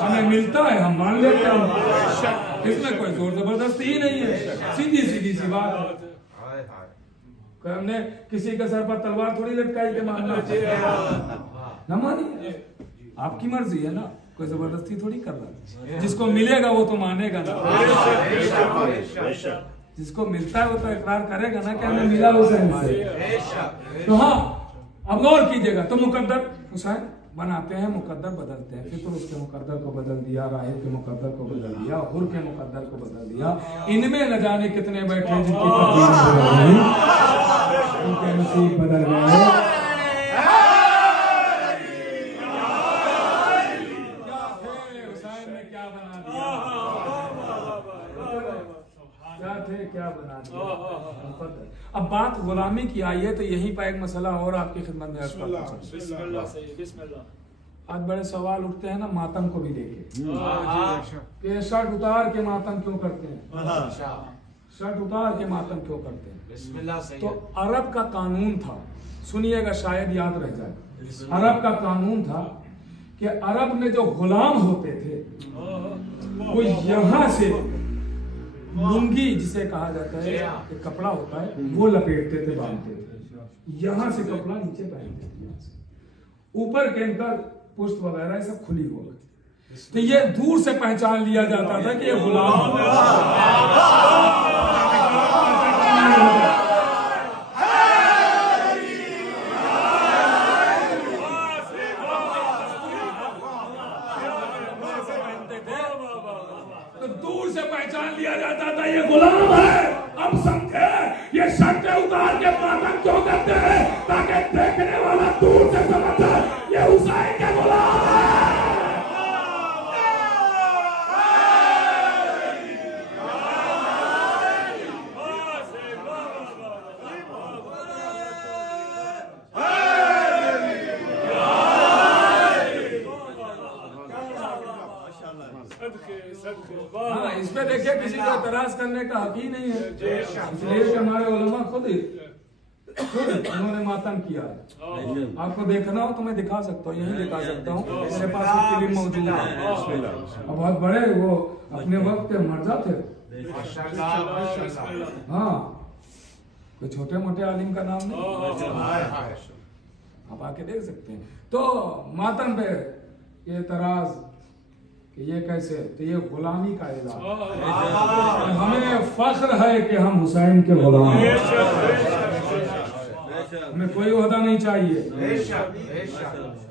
हमें मिलता है, हम मान लेते हैं, इसमें कोई जोर जबरदस्ती ही नहीं है, सीधी सीधी सी बात है। हमने किसी के सर पर तलवार थोड़ी लटकाई के मानना ना मानिए, आपकी मर्जी है ना, कोई जबरदस्ती थोड़ी कर रहा है। जिसको मिलेगा वो तो मानेगा ना, जिसको मिलता है वो तो इकरार करेगा ना कि हमें मिला हुसैन से। तो हाँ, अब गौर कीजिएगा, तो मुकद्दर हुसैन बनाते हैं, मुकद्दर बदलते हैं, फिर तो उसके मुकद्दर को बदल दिया, राहिब के मुकद्दर को बदल दिया, हुर के मुकद्दर को बदल दिया। इनमें न जाने कितने बैठे जिनकी उनके नसीब बदल गए। क्या बना दिया। अब बात गुलामी की आई है तो यहीं पर एक मसला और आपकी खिदमत में अर्ज करता हूं। आज बड़े सवाल उठते हैं ना मातम को भी लेके कि शर्ट उतार के मातम क्यों करते हैं, शर्ट उतार के मातम क्यों करते हैं। तो अरब का कानून था, सुनिएगा शायद याद रह जाए, अरब का कानून था कि अरब में जो गुलाम होते थे वो यहाँ से लुंगी जिसे कहा जाता है, एक कपड़ा होता है, वो लपेटते थे, बांधते थे, यहाँ से कपड़ा नीचे पहनते थे, ऊपर के इनका पुष्ट वगैरह सब खुली हो गई। तो ये दूर से पहचान लिया जाता था कि ये गुलाम ये गुलाम है। अब समझे ये शर्टें उतार के मातम क्यों करते हैं, ताकि देखने वाला दूर से समझे ये हुसैन के गुलाम है। हाँ, इसमें देखिए किसी को एतराज करने का हक ही नहीं है, इसलिए कि हमारे उलमा खुद उन्होंने मातम किया है। आपको देखना हो तो मैं दिखा सकता हूँ, यही दिखा सकता हूँ, मेरे पास फिल्म मौजूद है। बहुत बड़े वो अपने वक्त मर्जा थे, हाँ, कोई छोटे मोटे आलिम का नाम नहीं, आप आके देख सकते हैं। तो मातम पे ये तराज कि ये कैसे, तो ये गुलामी का इलाज, हमें फख्र है कि हम हुसैन के गुलाम हैं। हमें कोई ओहदा नहीं चाहिए,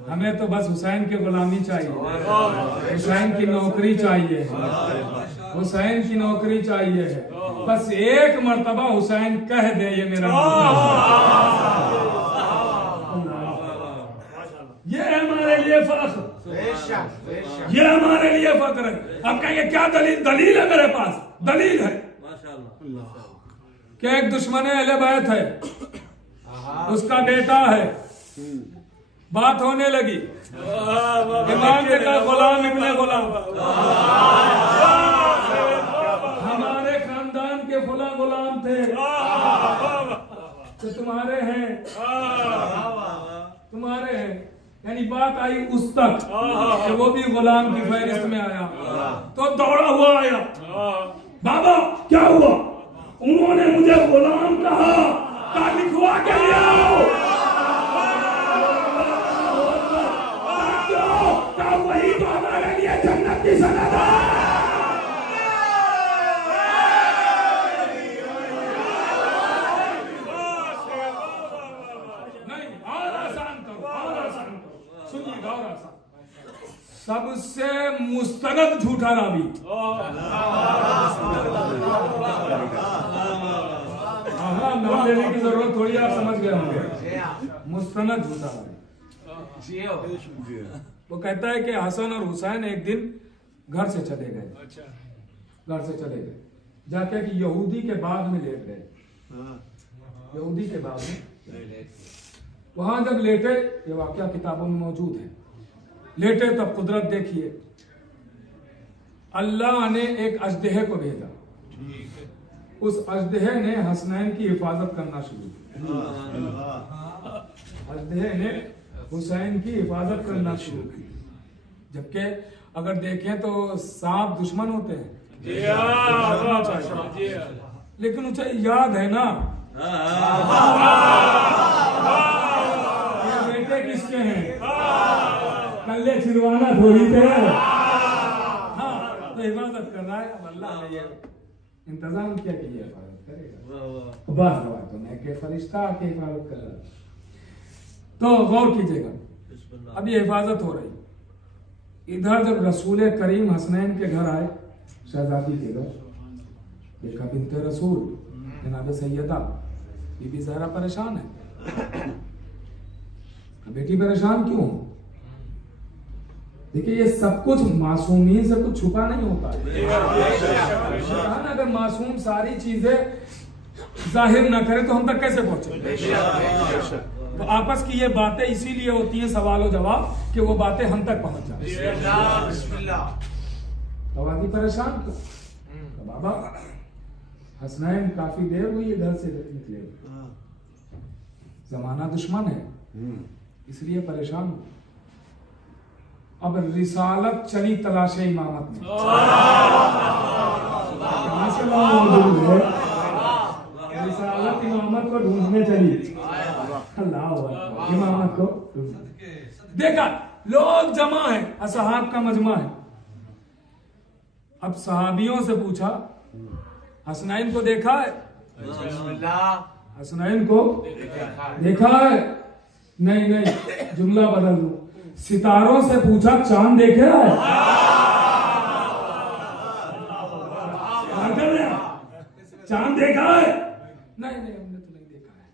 हमें तो बस हुसैन की गुलामी चाहिए, हुसैन की नौकरी चाहिए, हुसैन की नौकरी चाहिए है। बस एक मर्तबा हुसैन कह दे ये मेरा ये हमारे लिए फख्र, ये हमारे लिए फख्र है। अब कहेंगे क्या दलील? दलील है मेरे पास, दलील है कि एक दुश्मन अहले बैत है, उसका बेटा है, बात होने लगी, इमाम ने कहा गुलाम इब्ने गुलाम, हमारे खानदान के फुला गुलाम थे तो तुम्हारे हैं, तुम्हारे हैं। यानी बात आई उस तक कि वो भी गुलाम की फहरिस्त में आया, तो दौड़ा हुआ आया, बाबा क्या हुआ? उन्होंने मुझे गुलाम कहा, लिखवा के ले आओ। वही तो हमारे लिए जन्नत की सनद है। नहीं, और आसान करो, और आसान करो, सुनिएगा और आसान। सबसे मुस्तनद झूठा रावी, नाम लेने की जरूरत थोड़ी, आप समझ गए होंगे। मुस्तनद झूठा रावी वो कहता है कि हसन और हुसैन एक दिन घर से चले गए, घर से चले गए, जाके कि यहूदी के बाग में लेट गए, यहूदी के बाग में। वहां जब लेटे, ये वाकया किताबों में मौजूद है, लेटे तब कुदरत देखिए, अल्लाह ने एक अजदहे को भेजा, उस अजदहे ने हसनैन की हिफाजत करना शुरू की, अजदहे ने हुसैन की हिफाजत करना शुरू की। जबकि अगर देखें तो सांप दुश्मन होते हैं, लेकिन उसे याद है ना ये बेटे किसके हैं, कल्ले छिलवाना थोड़ी थे। हाँ, तो हिफाजत कर रहा है। अब अल्लाह ने ये इंतजाम किया कि ये हिफाजत करेगा, बस हुआ तो मैं के फरिश्ता आके हिफाजत कर रहा। तो गौर कीजिएगा, अब ये हिफाजत हो रही। इधर जब रसूल करीम हसनैन के घर आए, शहजादी के घर, देखा बिन्ते रसूल जनाब सैयदा बीबी ज़हरा परेशान है। बेटी परेशान क्यों? देखिए ये सब कुछ मासूमीन से कुछ छुपा नहीं होता है। अगर मासूम सारी चीजें जाहिर न करे तो हम तक कैसे पहुंचे? तो आपस की ये बातें इसीलिए होती हैं, सवाल और जवाब, कि वो बातें हम तक पहुंच जाए। तो परेशान क्यों? तो बाबा हसनैन काफी देर हुई घर से निकले, जमाना दुश्मन है इसलिए परेशान हूं। अब रिसालत चली तलाशे इमामत में, रिसालत इमामत को ढूंढने चली, अल्लाह इमामत को देखा, लोग जमा है, असहाब का मजमा है। अब सहाबियों से पूछा, हसनैन को देखा है? हसनैन को देखा है? नहीं नहीं, जुमला बदल दो, सितारों से पूछा चांद देखे है? चांद देखा है? नहीं नहीं, हमने तो नहीं देखा है।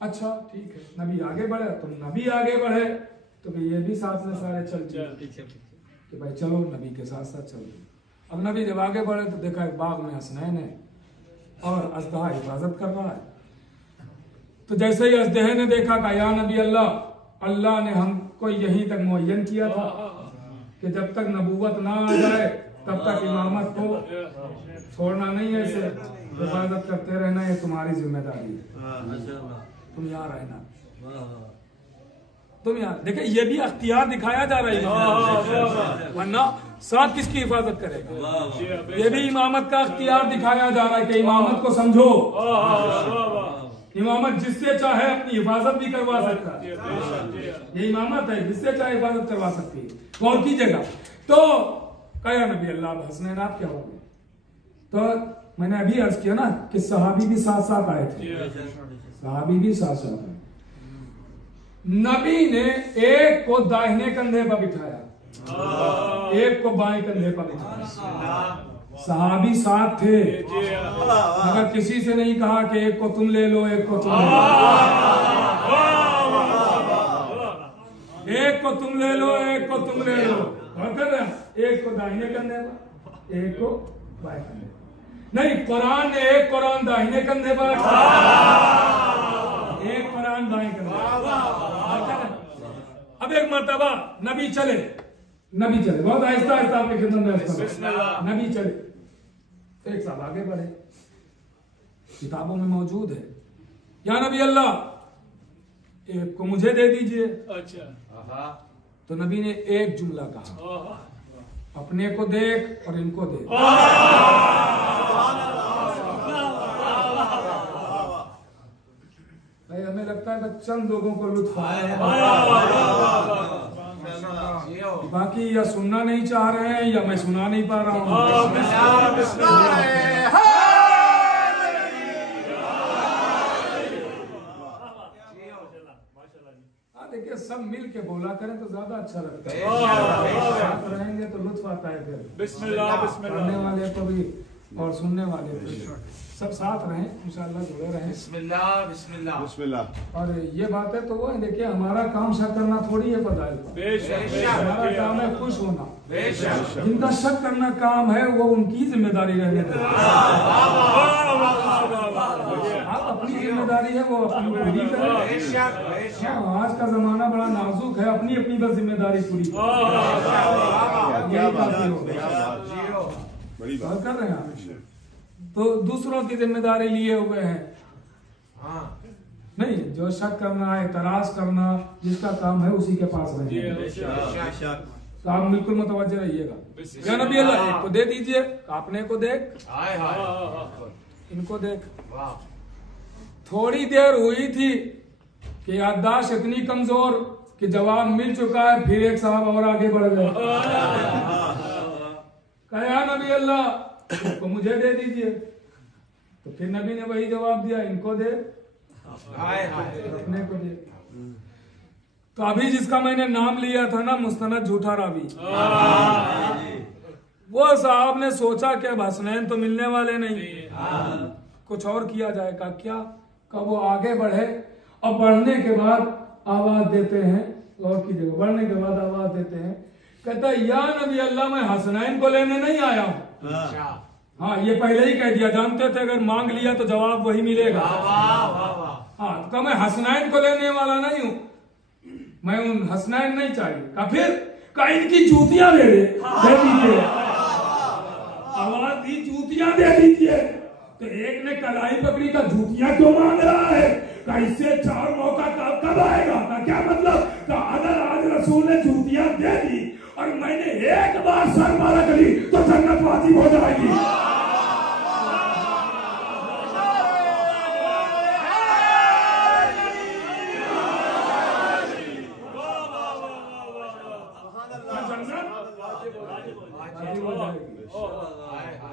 अच्छा ठीक है, नबी आगे बढ़े, तुम नबी आगे बढ़े तो भाई ये भी साथ में सारे चल कि भाई चलो नबी के साथ साथ चलो। अब नबी जब आगे बढ़े तो देखा एक बाग में हसनैन है और अजदहा हिफाजत कर रहा है। तो जैसे ही अजदहे ने देखा कि या नबी अल्लाह, अल्लाह ने हमको यहीं तक मुअय्यन किया था कि जब तक नबूवत ना आ जाए तब तक इमामत को छोड़ना नहीं है, इसे हिफाजत करते रहना, ये तुम्हारी जिम्मेदारी है, तुम यहाँ रहना, तुम यहाँ। देखिए ये भी अख्तियार दिखाया जा रहा है, वरना साथ किसकी हिफाजत करेगा? ये भी इमामत का अख्तियार दिखाया जा रहा है कि इमामत को समझो, इमामत जिससे चाहे अपनी हिफाजत भी करवा सकता है, ये इमामत है, जिससे चाहे हिफाजत करवा सकती है। और की जगह तो कया नबी अल्लाह हसनैन आप क्या होंगे? तो मैंने अभी अर्ज किया ना कि सहाबी भी साथ साथ आए थे, सहाबी भी साथ साथ आए। नबी ने एक को दाहिने कंधे पर बिठाया, एक को बाएं कंधे पर बिठाया। सहाबी साथ थे, अगर किसी से नहीं कहा कि एक को तुम ले लो, एक को तुम ले लो, एक को तुम ले लो, एक को तुम ले लो, एक को दाहिने कंधे पर, एक को बाएं कंधे पर। नहीं, कुरान ने एक कुरान दाहिने कंधे पर, एक कुरान बाएं कंधे पर। अब एक मर्तबा नबी चले, नबी चले, बहुत आहिस्ता आहिस्ता आपकी खिदमत में नबी चले, एक साल आगे बढ़े, किताबों में मौजूद है, या नबी अल्लाह एक को मुझे दे दीजिए। अच्छा। तो नबी ने एक जुमला कहा, अपने को देख और इनको देख। भाई हमें लगता है कि चंद लोगों को लुत्फ आया, बाकी या सुनना नहीं चाह रहे हैं या मैं सुना नहीं पा रहा हूँ। देखिए सब मिल के बोला करें तो ज्यादा अच्छा लगता है, साथ रहेंगे तो लुत्फ आता है। फिर बिस्मिल्लाह बिस्मिल्लाह, पढ़ने वाले को भी और सुनने वाले को सब साथ रहें, इंशाअल्लाह जुड़े रहें। बिस्मिल्लाह बिस्मिल्लाह बिस्मिल्लाह। और ये बात है तो वो है, देखिए हमारा काम शक करना थोड़ी है फजाइल का, हमारा काम है खुश होना। जिनका शक करना काम है वो उनकी जिम्मेदारी रहने दें, आप अपनी जिम्मेदारी है वो अपनी पूरी करें। आज का जमाना बड़ा नाजुक है, अपनी अपनी बस जिम्मेदारी पूरी कर रहे हैं आप, तो दूसरों की जिम्मेदारी लिए हुए हैं। नहीं, जो शक करना है, तराश करना, जिसका काम है उसी के पास रहिए। तो आप बिल्कुल मुतवज्जह रहिएगा। या नबी अल्लाह एक को दे दीजिए, आपने को देख, इनको देख। थोड़ी देर हुई थी कि याददाश्त इतनी कमजोर कि जवाब मिल चुका है, फिर एक साहब और आगे बढ़ गए, कहा नबी अल्लाह को मुझे दे दीजिए। तो फिर नबी ने वही जवाब दिया, इनको दे, अपने को दे। तो अभी जिसका मैंने नाम लिया था ना, मुस्तनद झूठा रावी, वो साहब ने सोचा कि अब हसनैन तो मिलने वाले नहीं, कुछ और किया जाएगा क्या। कब वो आगे बढ़े और बढ़ने के बाद आवाज देते हैं, और की जगह बढ़ने के बाद आवाज देते हैं, कहता या नबी अल्लाह मैं हसनैन को लेने नहीं आया हूँ। हाँ, ये पहले ही कह दिया, जानते थे अगर मांग लिया तो जवाब वही मिलेगा। हाँ, तो मैं हसनैन को लेने वाला नहीं हूँ, मैं उन हसनैन नहीं चाहिए। का फिर का इनकी जूतियां दे दीजिए, आवाज दी जूतियां दे दीजिए। तो एक ने कलाई पकड़ी का जूतियां क्यों मांग रहा है, का इससे चार मौका कब आएगा। का क्या मतलब, का अगर आज रसूल ने जूतियां दे दी और मैंने एक बार सर मारा करी तो जन्नत वाजिब हो जाएगी।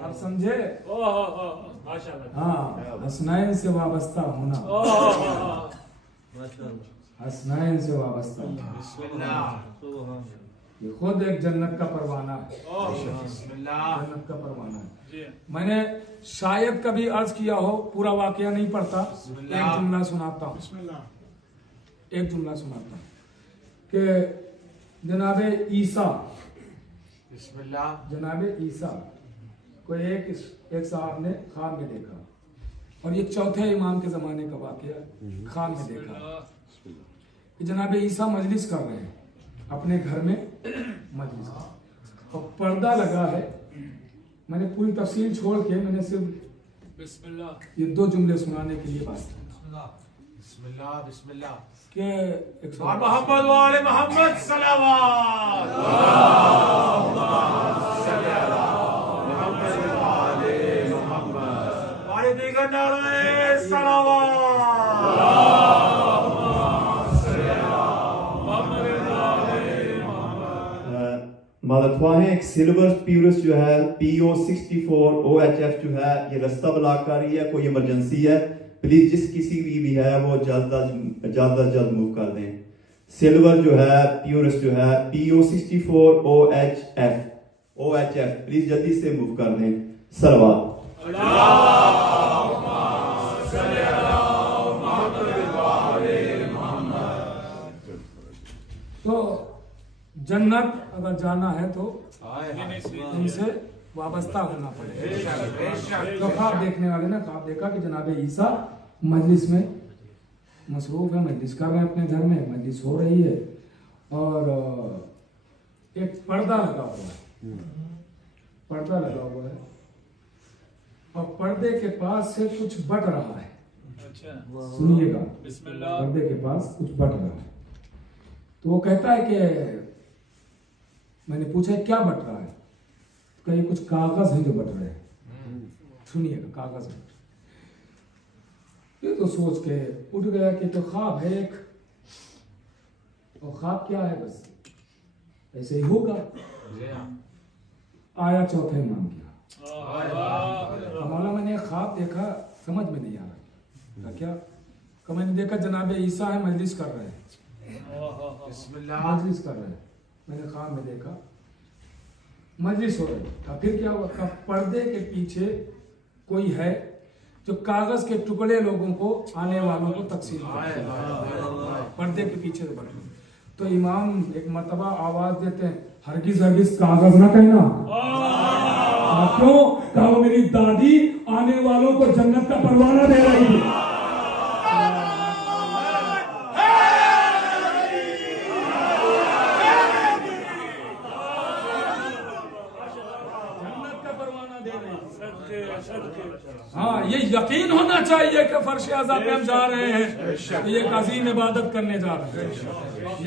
आप समझे। हाँ, हसनैन से वाबस्ता होना, हसनैन से वाबस्ता ये खुद एक जन्नत का परवाना है, जन्नत का परवाना है। मैंने शायद कभी अर्ज किया हो, पूरा वाकया नहीं पढ़ता, एक जुमला सुनाता हूँ, एक जुमला सुनाता हूँ कि जनाबे ईसा, जनाबे ईसा को एक साहब ने ख्वाब में देखा, और ये चौथे इमाम के जमाने का वाकया, ख्वाब में देखा कि जनाबे ईसा मजलिस कर रहे हैं अपने घर में, मजलिस और पर्दा लगा है। मैंने पूरी तफसील छोड़ के मैंने सिर्फ ये दो जुमले सुनाने के लिए बात कि मोहम्मद वाले मोहम्मद सल्लल्लाहु मालतवा है एक सिल्वर प्यूरस जो है PO64 OHF जो है ये रास्ता ब्लॉक कर रही है, कोई इमरजेंसी है, प्लीज जिस किसी भी है वो जल्द मूव कर दें। सिल्वर जो है प्यूरस जो है PO64 OHF प्लीज जल्दी से मूव कर दें। सलवात। तो जन्नत अगर जाना है तो इनसे वाबस्ता होना पड़ेगा। तो ख्वाब देखने वाले ने ख्वाब देखा कि जनाब ईसा मजलिस में मसरूफ है, मजलिस कर रहे हैं अपने घर में, मजलिस हो रही है और एक पर्दा लगा हुआ है, पर्दा लगा हुआ है और पर्दे के पास से कुछ बट रहा है। सुनिएगा, पर्दे के पास कुछ बट रहा है। तो वो कहता है कि मैंने पूछा क्या बट रहा है, तो कहीं कुछ कागज है जो बट रहे हैं। सुनिएगा, कागज है। ये तो सोच के उठ गया कि तो ख्वाब है एक, और ख्वाब क्या है, बस ऐसे ही होगा। आया चौथे इमाम किया, मौला मैंने ख्वाब देखा, समझ में नहीं आ रहा क्या। मैंने देखा जनाब ईसा है, मजलिस कर रहे हैं, मजलिस कर रहे हैं। मैंने ख्वाब में देखा मजलिस हो रही है। फिर क्या हुआ, पर्दे के पीछे कोई है जो कागज के टुकड़े लोगों को, आने वालों को तकसीम पर्दे के पीछे से बढ़। तो इमाम एक मर्तबा आवाज देते हैं, हरगिज हरगिज कागज ना कहना। क्यों? कहा वो मेरी दादी आने वालों को जन्नत का परवाना दे रही है। हाँ, ये यकीन होना चाहिए कि फर्श आज़ा पे हम जा रहे हैं, ये एक अजीम इबादत करने जा रहे हैं।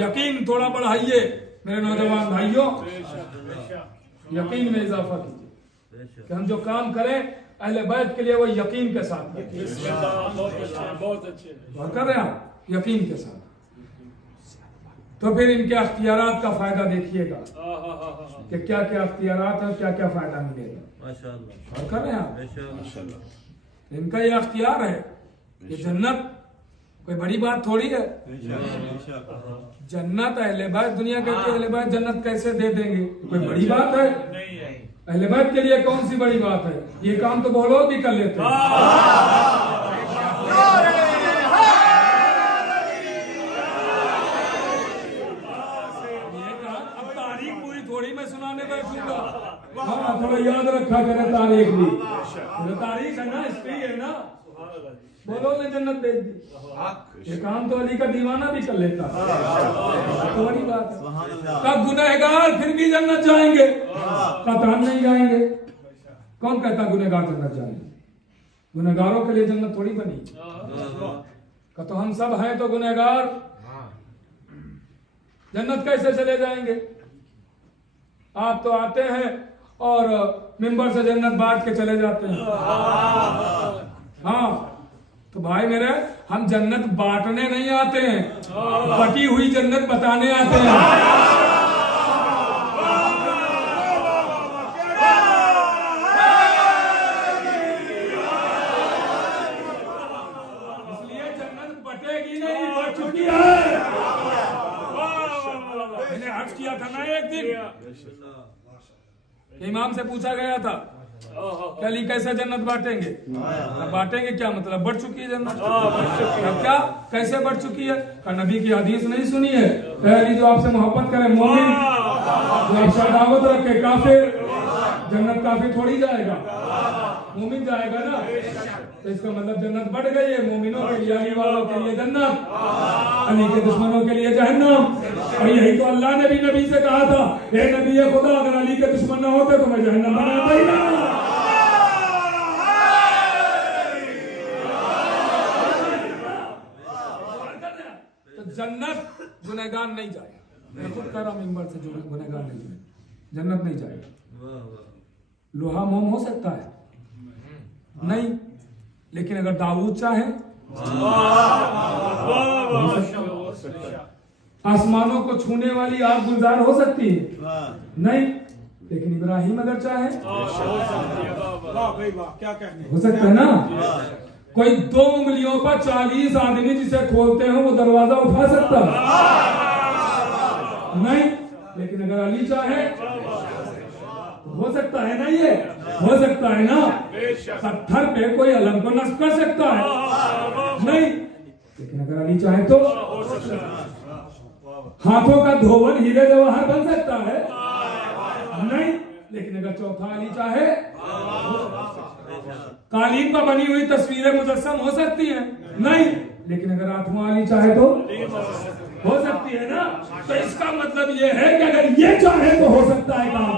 यकीन थोड़ा बढ़ाइए मेरे नौजवान भाइयों, यकीन में इजाफा कीजिए कि हम जो काम करें अहले बैत के लिए वो यकीन के साथ बहुत अच्छे कर रहे हैं आप, यकीन के साथ। तो फिर इनके अख्तियारात का फायदा देखिएगा कि क्या क्या अख्तियारात है, क्या क्या फायदा मिलेगा। और कर रहे हैं आप, इनका ये अख्तियार है। ये जन्नत कोई बड़ी बात थोड़ी है। जन्नत अहले बैत, दुनिया कहती है अहले बैत जन्नत कैसे दे देंगे, कोई बड़ी बात है? अहले बैत के लिए कौन सी बड़ी बात है? ये काम तो बहुत लोग भी कर लेते हैं। हाँ, थोड़ा याद रखा करें तारीख भी, तारीख है ना, हिस्ट्री है ना। बोलो ने जन्नत भेज दी, ये काम तो अली का दीवाना भी कर लेता है, तो बड़ी बात है। कब गुनहगार फिर भी जन्नत जाएंगे? कतई नहीं जाएंगे। कौन कहता गुनहगार जन्नत जाएंगे? गुनहगारों के लिए जन्नत थोड़ी बनी। तो हम सब हैं तो गुनहगार, जन्नत कैसे चले जाएंगे? आप तो आते हैं और मिंबर से जन्नत बांट के चले जाते हैं। हाँ, तो भाई मेरे, हम जन्नत बांटने नहीं आते हैं, बटी हुई जन्नत बताने आते हैं। इसलिए जन्नत बटेगी नहीं, बट चुकी है। मैंने अर्ज किया था ना एक दिन, इमाम से पूछा गया था कि अली कैसे जन्नत बांटेंगे? बांटेंगे क्या मतलब? बढ़ चुकी है जन्नत। क्या कैसे बढ़ चुकी है? नबी की हदीस नहीं सुनी है? अली जो आपसे मोहब्बत करे मोमिन, जो आपसे दावत रखे काफिर, जन्नत काफिर थोड़ी जाएगा, मोमिन जाएगा ना। तो इसका मतलब जन्नत बढ़ गई है। मोमिनों के लिए, अली वालों के लिए जन्नत, अली के दुश्मनों के लिए जहन्नम। और यही तो अल्लाह ने भी नबी से कहा था, हे नबी खुदा, अगर अली के दुश्मन न होते तो मैं जहन्नम बनाता ही ना। तो जन्नत गुनहगार नहीं जाएगा। मैं खुद कह रहा हूं मिंबर से, जो गुनहगार नहीं जाएगा, जन्नत नहीं जाएगा। लोहा मोम हो सकता है नहीं, लेकिन अगर दाऊद चाहे आसमानों को छूने वाली आग गुलजार हो सकती है? नहीं। लेकिन इब्राहिम अगर चाहे क्या कहने हो सकता है ना। कोई 2 उंगलियों पर 40 आदमी जिसे खोलते हैं वो दरवाजा उठा सकता है? नहीं। लेकिन अगर अली चाहे हो सकता है ना, ये हो सकता है ना। पत्थर पे कोई अलम को नस्ब कर सकता है? नहीं। लेकिन अगर अली चाहे तो हाथों का धोवन हीरे जवाहर बन सकता है? नहीं। लेकिन अगर चौथा अली चाहे कालीन पर बनी हुई तस्वीरें मुजस्सम हो सकती हैं? नहीं। लेकिन अगर 8वां अली चाहे तो हो सकती है ना। तो इसका मतलब ये है कि अगर ये चाहे तो हो सकता है काम।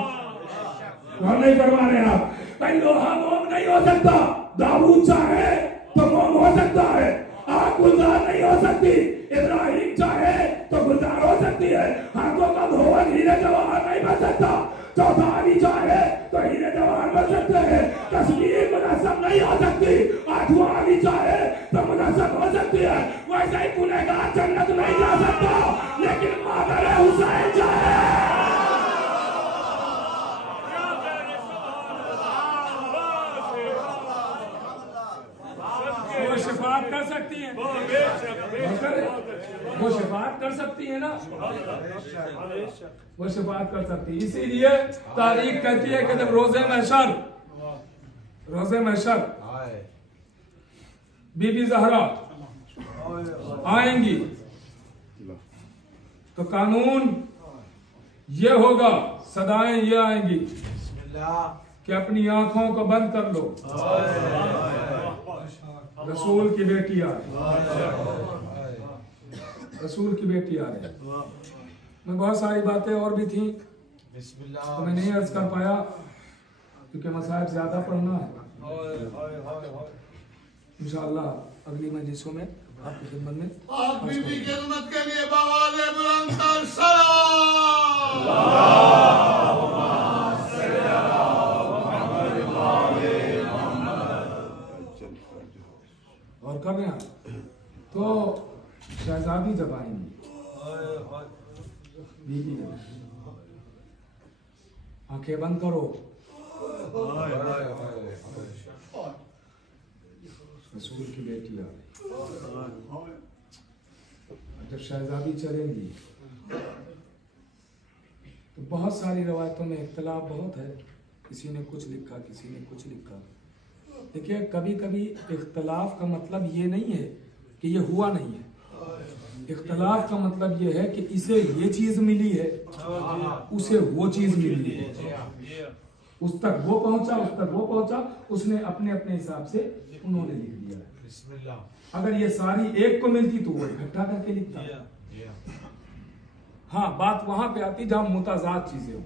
और नहीं करवा रहे आप भाई, लोहा मोम नहीं हो सकता। दाऊद चाहे तो मोम हो सकता है, आग गुलजार नहीं हो सकती। इब्राहिम चाहे तो गुलजार हो सकती है, हाथों का धोवन हीरे जवाहर नहीं बन सकता। चौथा अली चाहे तो हीरे जवाहर बन सकते हैं, तस्वीर मुनस्सब नहीं हो सकती। 8वां अली चाहे तो मुनस्सब हो सकती है। वैसे ही गुनहगार जन्नत नहीं जा सकता, लेकिन मादर हुसैन चाहे वो शिफात कर सकती है। वो शिफात कर सकती है ना, वो शिफात कर सकती है। इसीलिए तारीख कहती है कि जब रोजे महशर बीबी ज़हरा आएंगी तो कानून ये होगा, सदाएं ये आएंगी कि अपनी आंखों को बंद कर लो, रसूल की बेटी आ रही, रसूल की बेटी आ रही। मैं बहुत सारी बातें और भी थी तो मैं नहीं अर्ज कर पाया क्योंकि मसाइब ज्यादा पढ़ना है। इंशाअल्लाह अगली मजलिसों में आपकी खिदमत में आप बीबी की खिदमत के लिए बवाले बुलंदर सलाम। और कब यहाँ तो शहजादी जब आएंगी बीबी, आंखें बंद करो, रसूल की बेटी आ रही। जब शहजादी चलेंगी तो बहुत सारी रवायतों में इख्तलाफ बहुत है, किसी ने कुछ लिखा, किसी ने कुछ लिखा। देखिए कभी कभी इख्तलाफ का मतलब ये नहीं है कि ये हुआ नहीं है। इख्तलाफ का मतलब ये है कि इसे ये चीज मिली है, उसे वो चीज मिली है, उस तक वो पहुंचा, उस तक वो पहुंचा, उसने अपने अपने हिसाब से उन्होंने लिख दिया। अगर ये सारी एक को मिलती तो वो इकट्ठा करके लिखता। हाँ, बात वहां पे आती जहां मुताजाद चीजें हो,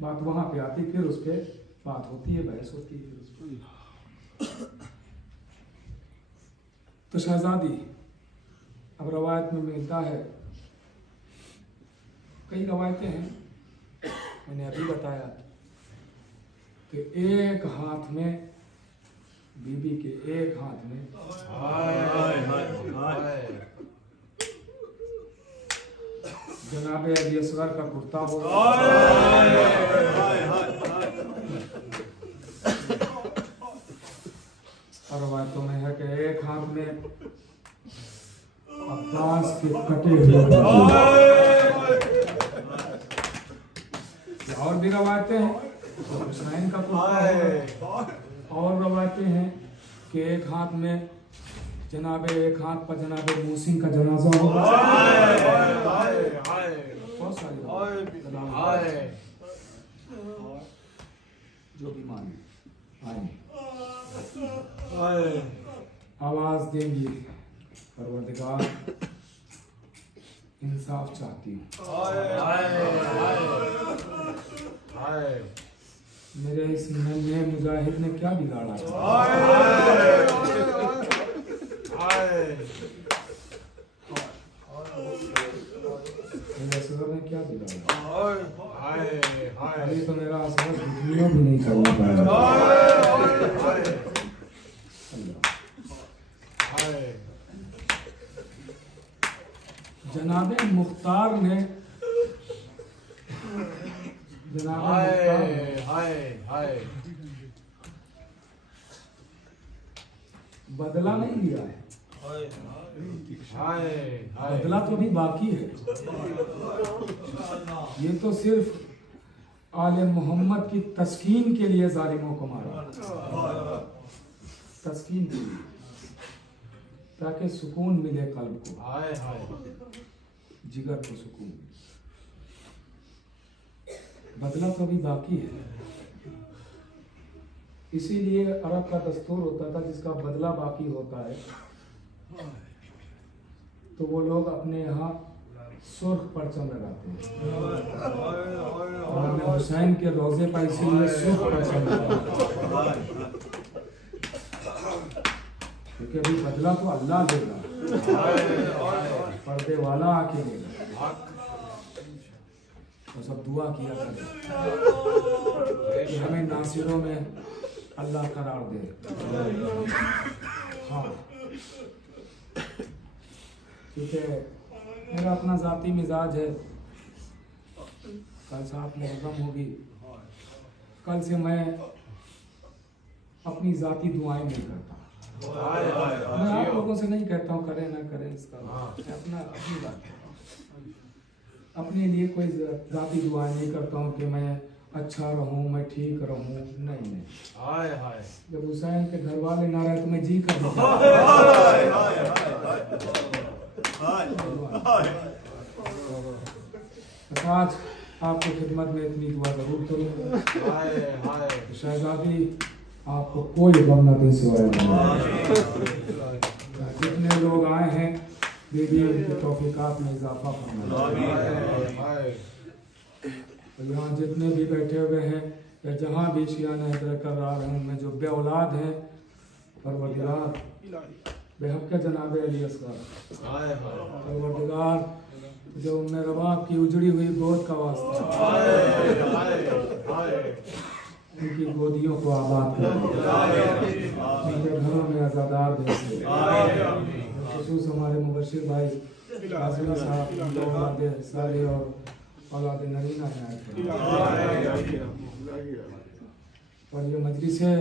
बात वहां पे आती, फिर उस पर बात होती है, बहस होती है। तो शहजादी अब रवायत में मिलता है, कई रवायतें हैं, मैंने अभी बताया कि एक हाथ में बीबी के, एक हाथ में जनाबे अली असगर का कुर्ता होगा, और रवायतों में है कि एक हाथ में अब्बास के कटे हुए, और भी रवायतें हैं हुसैन का कुर्ता है, और रवायतें हैं कि एक हाथ में जनाबे, एक हाथ पर जनाबे मूसिन का जनाजा होगा। बहुत सारी जो भी मान आएंगे आवाज देंगी, परवरदिगार इंसाफ चाहती हूँ, मेरे इस नन्हे मुजाहिद ने क्या बिगाड़ा है, असगर ने क्या बिगाड़ा, अभी तो मेरा असगर दुनिया भी नहीं करना पाया। जनाबे मुख्तार ने बदला नहीं लिया है, बदला तो भी बाकी है। ये तो सिर्फ आले मोहम्मद की तस्कीन के लिए जालिमों को मारा, तस्कीन के लिए, ताकि सुकून मिले कल्ब को, जिगर को सुकून। बदला तो अभी बाकी है। इसीलिए अरब का दस्तूर होता था, जिसका बदला बाकी होता है तो वो लोग अपने यहाँ सुर्ख परचम लगाते हैं। और हुसैन के रोजे पर इसीलिए सुर्ख परचम लगाते हैं, क्योंकि अभी बदला तो अल्लाह देगा, पर्दे वाला आके देगा। तो सब दुआ किया करें कि हमें नासिरों में अल्लाह करार दे। हाँ, क्योंकि मेरा अपना ज़ाती मिजाज है। कल साथ मुहर्रम होगी, कल से मैं अपनी ज़ाती दुआएं नहीं करता। मैं आप लोगों से नहीं कहता हूँ करें ना करें, इसका अपनी बात है। अपने लिए कोई ज़ाती दुआएं नहीं करता हूँ कि मैं अच्छा रहूँ, मैं ठीक रहूँ, नहीं। जब हुसैन के घर वाले ना रहे तो मैं जी कर आज आपकी खिदमत में इतनी दुआ जरूर करूँगा। शहजादी आपको कोई गम न दे सिवाय। जितने लोग आए हैं दीदी उनके तौफीकात में इजाफा फरमाए। यहाँ जितने भी बैठे हुए हैं या जहाँ भी शियान हैदर कर रहा है, उनमें जो बे औलाद हैं, परवरदिगार बेहक के जनाबे अली असगर, परवरदिगार जो उम्मे रबाब की उजड़ी हुई गोद का वास्ता, उनकी गोदियों को आबाद कर, उनके घरों में आज़ादार भेजे। खसूस हमारे मुबशिर भाई आज़मी साहब औलाद साले और औलाद नरीना है। और ये मजलिस है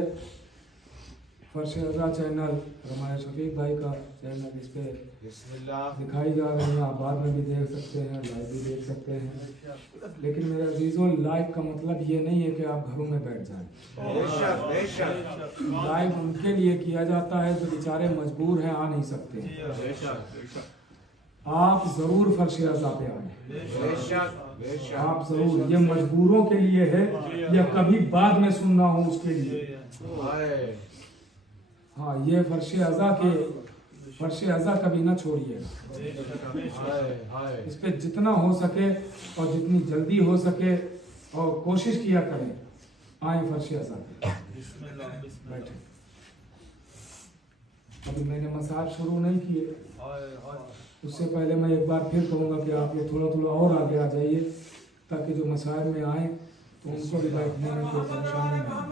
फर्श रज़ा चैनल, हमारे शफीक भाई का चैनल, इस पे दिखाई जा रही है। आप बाद में भी देख सकते हैं, लाइव भी देख सकते हैं। लेकिन मेरे अजीज़ों, लाइव का मतलब ये नहीं है कि आप घरों में बैठ जाएं। लाइव उनके लिए किया जाता है जो बेचारे मजबूर हैं, आ नहीं सकते। आप जरूर फर्श रज़ा पे आए, आप जरूर। ये मजबूरों के लिए है या कभी बाद में सुनना हो उसके लिए। हाँ, ये फर्श अज़ा कभी ना छोड़िएगा। इस पे जितना हो सके और जितनी जल्दी हो सके और कोशिश किया करें, आए फर्श अज़ा पे बैठे। अभी मैंने मसाज शुरू नहीं किए, उससे पहले मैं एक बार फिर कहूँगा कि आप ये थोड़ा थोड़ा और आगे आ जाइए, ताकि जो मसाइल में आए तो उनको भी बैठने में कोई परेशानी नहीं।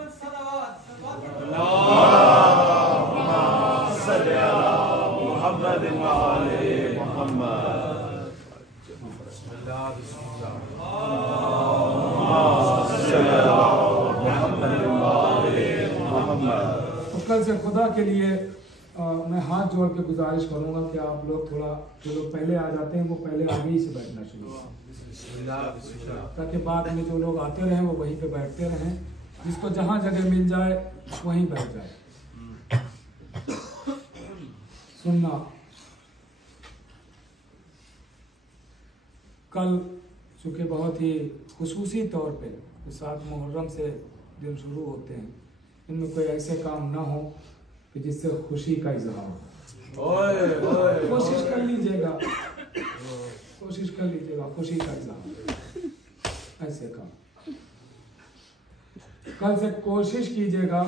तो कल से खुदा के लिए मैं हाथ जोड़ के गुजारिश करूंगा कि आप लोग थोड़ा, जो लोग पहले आ जाते हैं वो पहले आगे ही से बैठना शुरू करें, ताकि बाद में जो लोग आते रहें वो वहीं पे बैठते रहें। जिसको जहाँ जगह मिल जाए वहीं बैठ जाए। सुनना, कल चूँकि बहुत ही खुसूसी तौर पे 7 मुहर्रम से दिन शुरू होते हैं, इनमें कोई ऐसे काम ना हो कि जिससे खुशी का इजहार हो। कोशिश कर लीजिएगा, कोशिश कर लीजिएगा खुशी का इजहार, ऐसे काम। कल से कोशिश कीजिएगा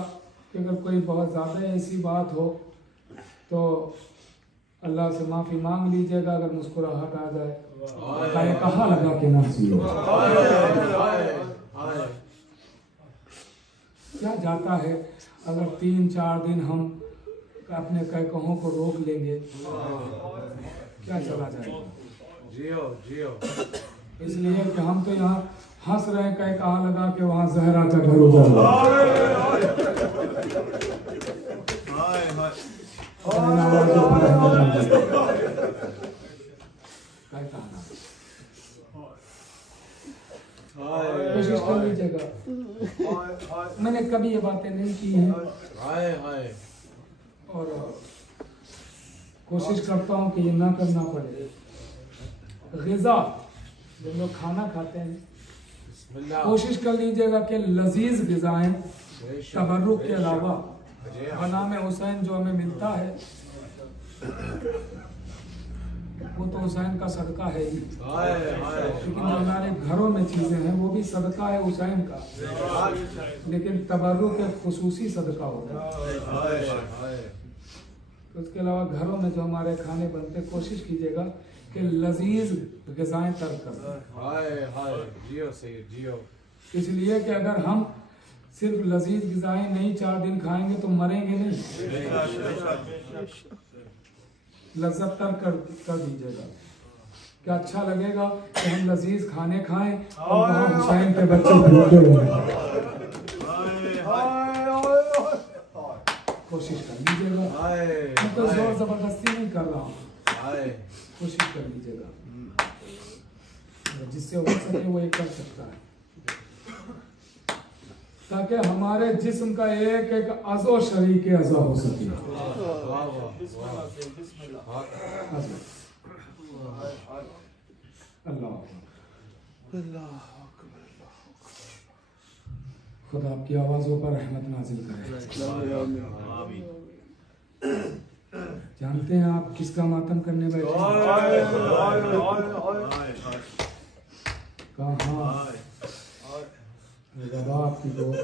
कि अगर कोई बहुत ज़्यादा ऐसी बात हो तो अल्लाह से माफ़ी मांग लीजिएगा। अगर मुस्कुराहट आ जाए, कहाँ लगा के ना क्या जाता है। अगर 3-4 दिन हम अपने कहकों को रोक लेंगे, क्या चला जाएगा। जियो जियो। इसलिए कि हम तो यहाँ हंस रहे हैं, कहीं कहाँ लगा के वहाँ जहरा का घर उजड़ गया। कोशिश कर लीजिएगा, मैंने कभी ये बातें नहीं की हैं और कोशिश करता हूँ कि ये ना करना पड़े। ग़िज़ा जब लोग खाना खाते हैं कोशिश कर लीजिएगा कि लजीज ग़िज़ाएं तबर्रुक के अलावा बनामे हुसैन जो हमें मिलता है वो तो हुसैन का सदका है ही, लेकिन जो हमारे घरों में चीज़ें हैं वो भी सदका है हुसैन का, लेकिन तबर्रुक एक खुसूसी सदका होता है। उसके अलावा घरों में जो हमारे खाने बनते कोशिश कीजिएगा कि लजीज ग़िज़ाएं तर्क कर। जियो। इसलिए कि अगर हम सिर्फ लजीज ग़िज़ाएं नहीं 4 दिन खाएंगे तो मरेंगे नहीं। लज्जत तर्क कर दीजिएगा। क्या अच्छा लगेगा कि हम लजीज खाने खाएं और वहाँ हुसैन के बच्चे भूखे हुए हैं। कोशिश कर लीजिएगा, मैं तो जोर जबरदस्ती नहीं कर रहा हूँ, कोशिश कर लीजिएगा, जिससे हो सके वो ये कर सकता है, ताकि हमारे जिस्म का एक एक अज़ो शरीक अज़ा हो सके। अल्लाह खुदा आपकी आवाज़ों पर रहमत नाजिल करे। जानते हैं आप किसका मातम करने बैठे? कहाँ? बाबा आपकी गोद,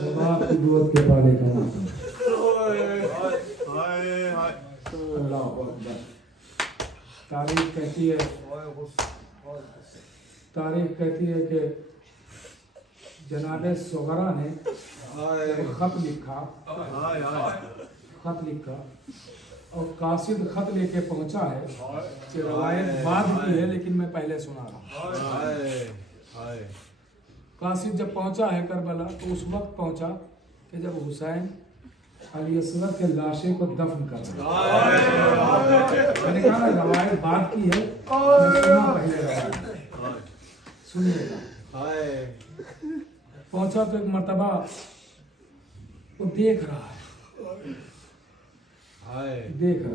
बाबा आपकी गोद के बाले का मातम। अल्लाह अकबर। तारीख कहती है कि जनाबे सुगरा ने खत लिखा और कासिद खत लेके पहुंचा है। ये रवायत बाद की है लेकिन मैं पहले सुना रहा हूँ। कासिद जब पहुंचा है करबला तो उस वक्त पहुंचा कि जब हुसैन अली असगर के लाशे को दफन कर रहे। मैंने कहा ना रवायत बाद की है, मैं सुना पहले रहा। सुनिएगा। पहुंचा तो एक मर्तबा वो देख रहा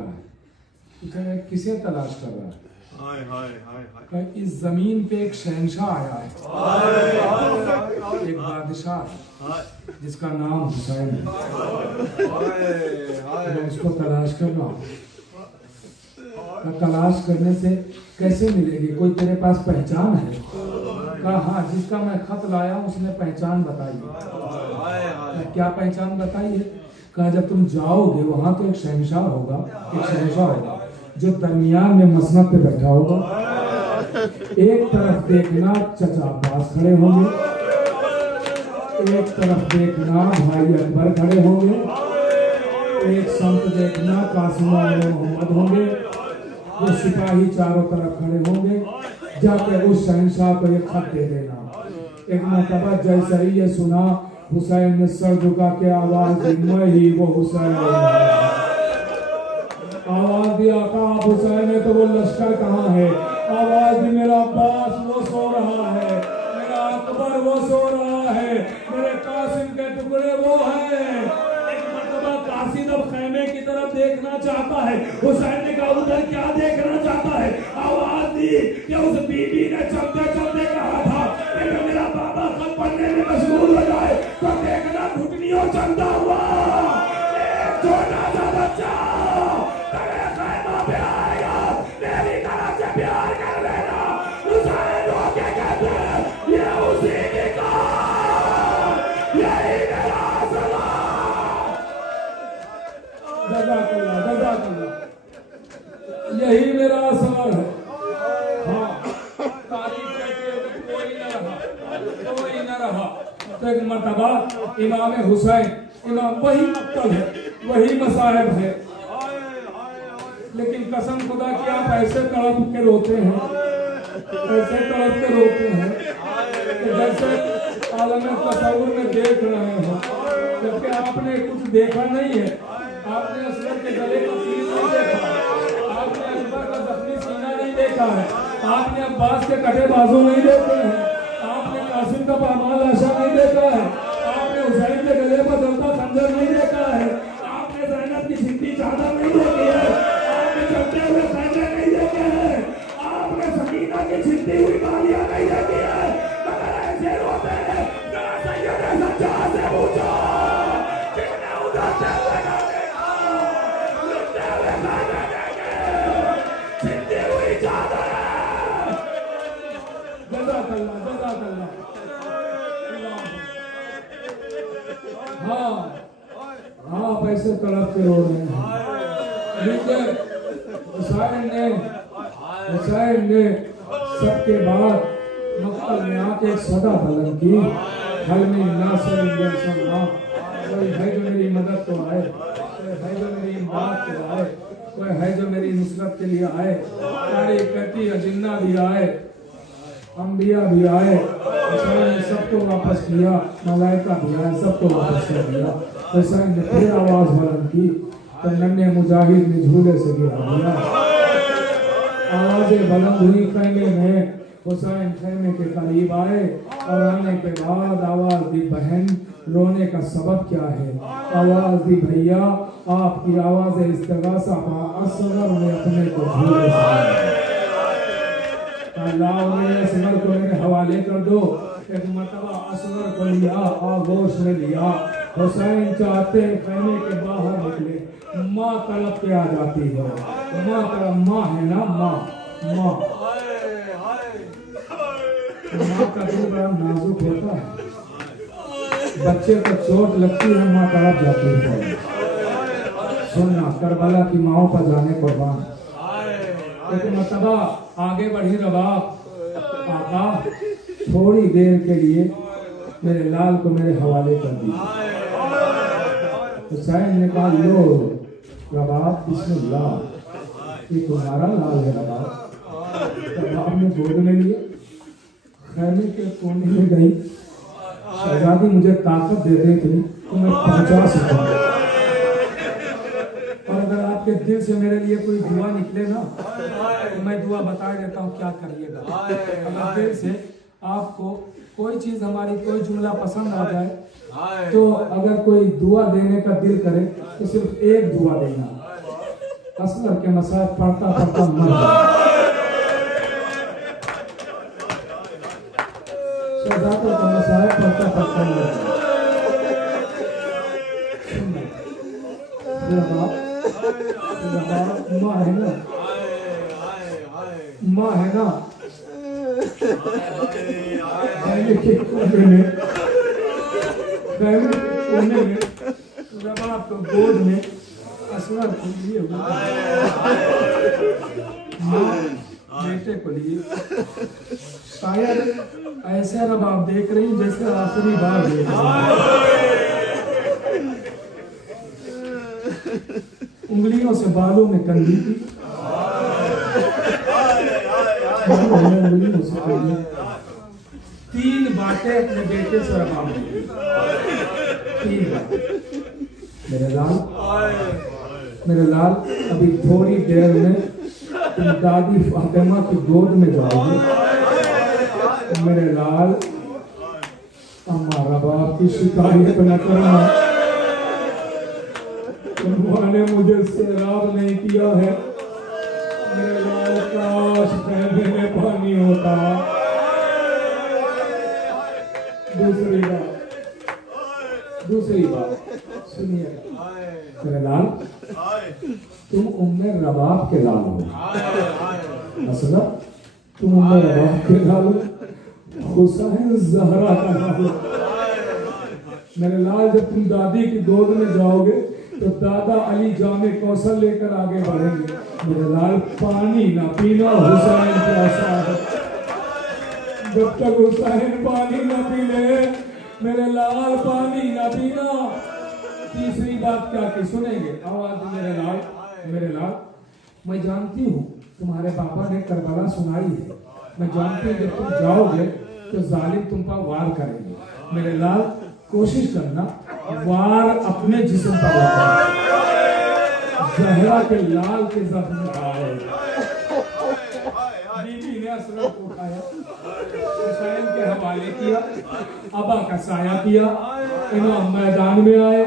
है, किसे तलाश कर रहा है? इस जमीन पे एक शहंशाह आया है, एक बादशाह जिसका नाम हुसैन है। मैं उसको तलाश कर रहा हूँ। तलाश करने से कैसे मिलेगी? कोई तेरे पास पहचान है? कहा हाँ, जिसका मैं खत लाया उसने पहचान बताई। क्या पहचान बताई है? कहा जब तुम जाओगे वहां तो एक शहंशाह होगा जो दरमियान में मसनद पे बैठा होगा। एक तरफ देखना चचा अब्बास खड़े होंगे, एक तरफ देखना भाई अकबर खड़े होंगे, एक संत देखना कासिम मोहम्मद होंगे, वो सिपाही चारों तरफ खड़े होंगे। जाके उस शहंशाह को ये खत दे देना। एक मरतबा जैसे ही ये सुना हुसैन ने सर झुका के आवाज दी, मैं ही वो हुसैन। आवाज दिया आप हुसैन है तो वो लश्कर कहाँ है? आवाज दी मेरा अब्बास वो सो रहा है, मेरा अकबर वो सो रहा है, मेरे कासिम के टुकड़े वो है। एक मरतबा कासिम अब खैमे की तरफ देखना चाहता है। हुसैन ने कहा उधर क्या देखना चाहता है? आवाज दी कि उस बीबी ने चलते चलते कहा था कि मेरा बाबा खत पढ़ने में मशगूल हो जाए तो देखना घुटनियों चलता हुआ एक छोटा सा बच्चा तेरे खैमा पे आएगा, मेरी तरफ से प्यार कर लेना। हुसैन होके कहते हैं ये उसी की कार, यही मेरा सलाम। जज़ाकल्लाह, यही मेरा असर है। हाँ, तारीफ करके कोई न रहा। तो एक मर्तबा इमाम हुसैन, इमाम वही मक्तब है, वही मसाहिब है, लेकिन कसम खुदा की आप ऐसे तड़प के रोते हैं, ऐसे तड़प के रोते हैं कि जैसे आलम तस्वुर में देख रहे हो, जबकि आपने कुछ देखा नहीं है। आपने असगर के गले का तीर नहीं देखा, आपने अकबर का जख्मी सीना नहीं देखा है, आपने अब्बास के कटे बाजू नहीं देखे हैं, आपने कासिम का पामाल लाशा नहीं देखा है, आपने हुसैन के गले पर जलता खंजर नहीं देखा है, आपने ज़ैनब की सिंधी चादर नहीं देखी है, आपने चलते हुए खंजर नहीं देखे हैं, आपने सकीना की छिपती हुई बालियां नहीं देखी है। मगर ऐसे रोते हैं, जरा सैयद सज्जाद से पूछो कितने उधरते हुए ना देखा, लुटते हुए खाने देखे, छिपती हुई चादर है। जज़ाकल्लाह, जज़ाकल्लाह। हाँ, आप ऐसे तड़प के रो रहे हैं। लेकिन हुसैन ने सबके बाद मक्तल में आके एक सदा बुलंद की, हल में कोई है जो मेरी मदद को आए, कोई है जो मेरी इमदाद को आए, कोई है जो मेरी नुसरत के लिए आए। सारी कहती है जिन्ना भी आए, अंबिया भी आए, हुसैन ने सबको वापस किया, मलाइका भी आए, सबको वापस कर दिया। हुसैन ने फिर आवाज बुलंद की तो नन्हे मुजाहिद ने झूले से गिरा दिया। आवाजें बुलंद हुई खैमे में, हुसैन खैमे के करीब आए और आने के बाद आवाज दी, बहन रोने का सबब क्या है? आवाज दी, भैया आपकी आवाज इस्तिगासा असगर ने अपने को झूले से, अल्लाह ने असगर को मेरे हवाले कर दो। एक मरतबा असगर को लिया, आगोश ने लिया, हुसैन चाहते खैमे के बाहर निकले, माँ तड़प के आ जाती है। माँ तड़प, माँ है ना, माँ का दिल बड़ा नाजुक होता है, बच्चे को चोट लगती है, माँ तड़प जाती है। सुनना, करबला की माओ पर जाने कुर्बान। एक मरतबा आगे बढ़ी रबाब, आका थोड़ी देर के लिए मेरे लाल को मेरे हवाले कर दिया। हुसैन ने कहा, लो रबाब, बिस्मिल्लाह, ये तुम्हारा लाल है रबाब। रबाब ने गोद में लिया, खैमे के कोने में गई, शहजादी मुझे ताकत दे रही थी तो मैं पहुंचा सकूं, और अगर आपके दिल से मेरे लिए कोई दुआ निकले ना तो मैं दुआ बता देता हूँ क्या करिएगा। अगर दिल से आपको कोई चीज हमारी, कोई जुमला पसंद आ जाए तो अगर कोई दुआ देने का दिल करे तो सिर्फ एक दुआ देना, असगर के मसाइल पढ़ता पढ़ता मर जाए। शहजादों का मसाइल पढ़ता पढ़ता मर जाए। माँ है ना, माँ है ना, के कोने में, रबाब को गोद में असगर को लिए बेटे को लिए, शायद ऐसे रबाब देख रही जैसे आखिरी बार देख रही। उंगलियों से बालों में कंघी थी, उंगलियों से कंघी। 3 बातें अपने बेटे से रबाब ने, 3 बातें। मेरे लाल अभी थोड़ी देर में तुम दादी फातिमा की गोद में जाओगे। मेरे लाल, अम्मा रबाब की शिकायत न करना, उन्होंने मुझे सैराब नहीं किया है। मेरे लाल, काश खैमे में पानी होता। दूसरी बात सुनिए मेरे लाल, तुम उम्मे रबाब के लाल हो, असला तुम उम्मे रबाब के लाल हो, हुसैन ज़हरा का लाल हो। मेरे लाल, जब तुम दादी की गोद में जाओगे तो दादा अली जामे कौशल लेकर आगे बढ़ेंगे। मेरे लाल, पानी ना पीना, हुसैन प्यासा है। जब तक हुसैन पानी ना पी ले, मेरे लाल पानी ना पीना। तीसरी बात क्या की सुनेंगे, आवाज मेरे लाल, मैं जानती हूँ तुम्हारे पापा ने करबला सुनाई है, मैं जानती हूँ जब तुम जाओगे तो जालिम तुम पर वार करेंगे। मेरे लाल कोशिश करना वार अपने जिस्म पर होगा। जहरा के लाल के जख्म आए, बीबी ने असरत को उठाया, हुसैन के हवाले किया, अबा का साया किया। इमाम मैदान में आए,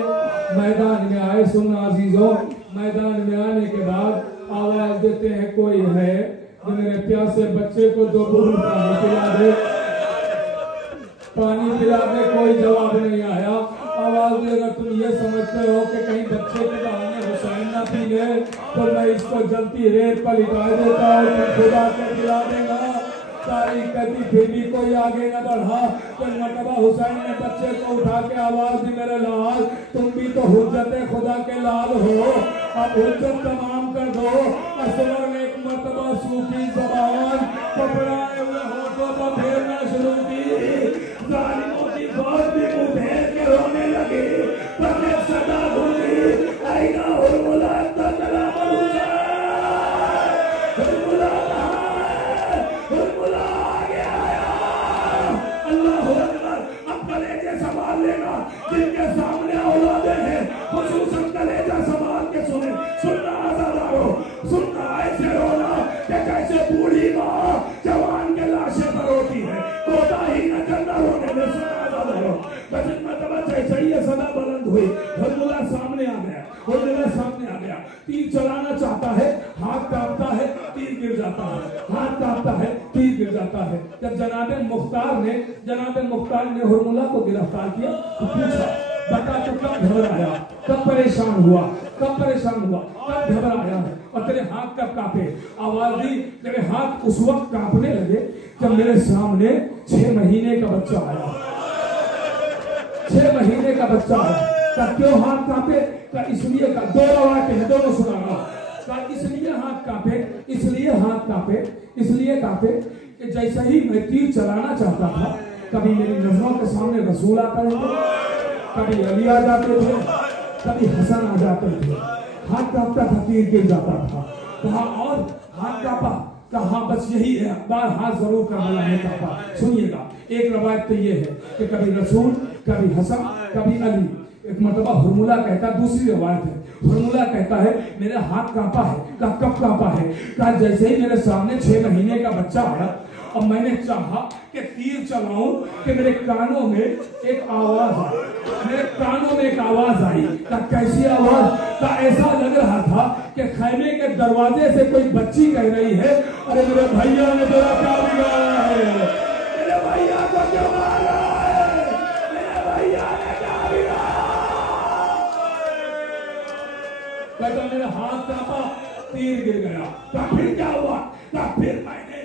मैदान में आए। सुनना अजीजों, मैदान में आने के बाद आवाज देते हैं कोई है जो मेरे प्यासे बच्चे को 2 बूंद पानी पिला दे। पानी पिला दे, कोई जवाब नहीं आया। आवाज देगा तुम ये समझते हो कि कहीं बच्चे के बहाने हुसैन ना पी ले तो मैं इसको जलती रेत पर लिटा देता हूँ, तुम खुदा के पिला देगा। तारीख कहती फिर भी कोई आगे न बढ़ा। तो मरतबा हुसैन ने बच्चे को उठा के आवाज दी, मेरे लाल तुम भी तो हुज्जत खुदा के लाल हो, अब हुज्जत तमाम कर दो। असगर ने एक मरतबा सूखी ज़बान पकड़ाए हुए होठों पर फेरना शुरू की। जालिमों की फौज भी मुंह फेर के रोने लगी। पर सदा भूली आईना हुर्मुला तकलाम हुसैन, हुर्मुला हुर्मुला आगे आया। अल्लाहु अकबर। अब कलेजे संभाल लेना, जिनके सामने औलादे हैं खुसूसन कलेजा संभाल के सुने। सुनना आजादारो, सुनना ऐसे रोना कि कैसे बूढ़ी माँ जवान के लाशे पर रोती है। कोताही न करना रोने में। सुनना आजादारो, बचन मतलब जैसे ही सदा बुलंद हुई, हुर्मुला सामने आ गया, हुर्मुला सामने आ गया। तीर चलाना चाहता है, हाथ कांपता है, तीर गिर जाता है, हाथ कांपता है, तीर गिर जाता है। जब जनाब मुख्तार ने हुर्मुला को गिरफ्तार किया तो पूछा, बता तो कब घबराया, कब परेशान हुआ, कब घबराया है और तेरे हाथ कब कांपे? आवाज दी, तेरे हाथ उस वक्त कांपने लगे जब मेरे सामने 6 महीने का बच्चा आया। 6 महीने का बच्चा आया। का क्यों हाथ कांपे? का इसलिए का 2 रवायतें हैं, दोनों सुनाऊंगा। का इसलिए हाथ कांपे, इसलिए कांपे कि जैसे ही मैं तीर चलाना चाहता था, कभी मेरी नजरों के सामने रसूल आते थे, कभी अली आ जाते थे, कभी हसन आ जाते थे। हाथ कांपता था, तीर गिर जाता था। कहा और हाथ कांपा, कहा बस यही है, बार हाथ जरूर करना है कांपा। सुनिएगा, एक रवायत तो ये है कि कभी रसूल, कभी हसन, कभी अली। एक मरतबा हुर्मुला कहता, दूसरी रवायत है, हुर्मुला कहता है मेरा हाथ कांपा है। कहा कब कांपा है? कहा जैसे ही मेरे सामने 6 महीने का बच्चा आया और मैंने चाहा कि तीर चलाऊं कि मेरे कानों में एक आवाज आई, मेरे कानों में एक आवाज आई। कहा कैसी आवाज? कहा ऐसा लग रहा था कि खैमे के दरवाजे से कोई बच्ची कह रही है, अरे मेरे भैया ने तेरा क्या बिगाड़ा है, मेरे भैया को क्यों मारा है, मेरे भैया ने क्या बिगाड़ा। कहता मेरे हाथ कांपा, तीर गिर गया। कहा फिर क्या हुआ? कहा फिर मैंने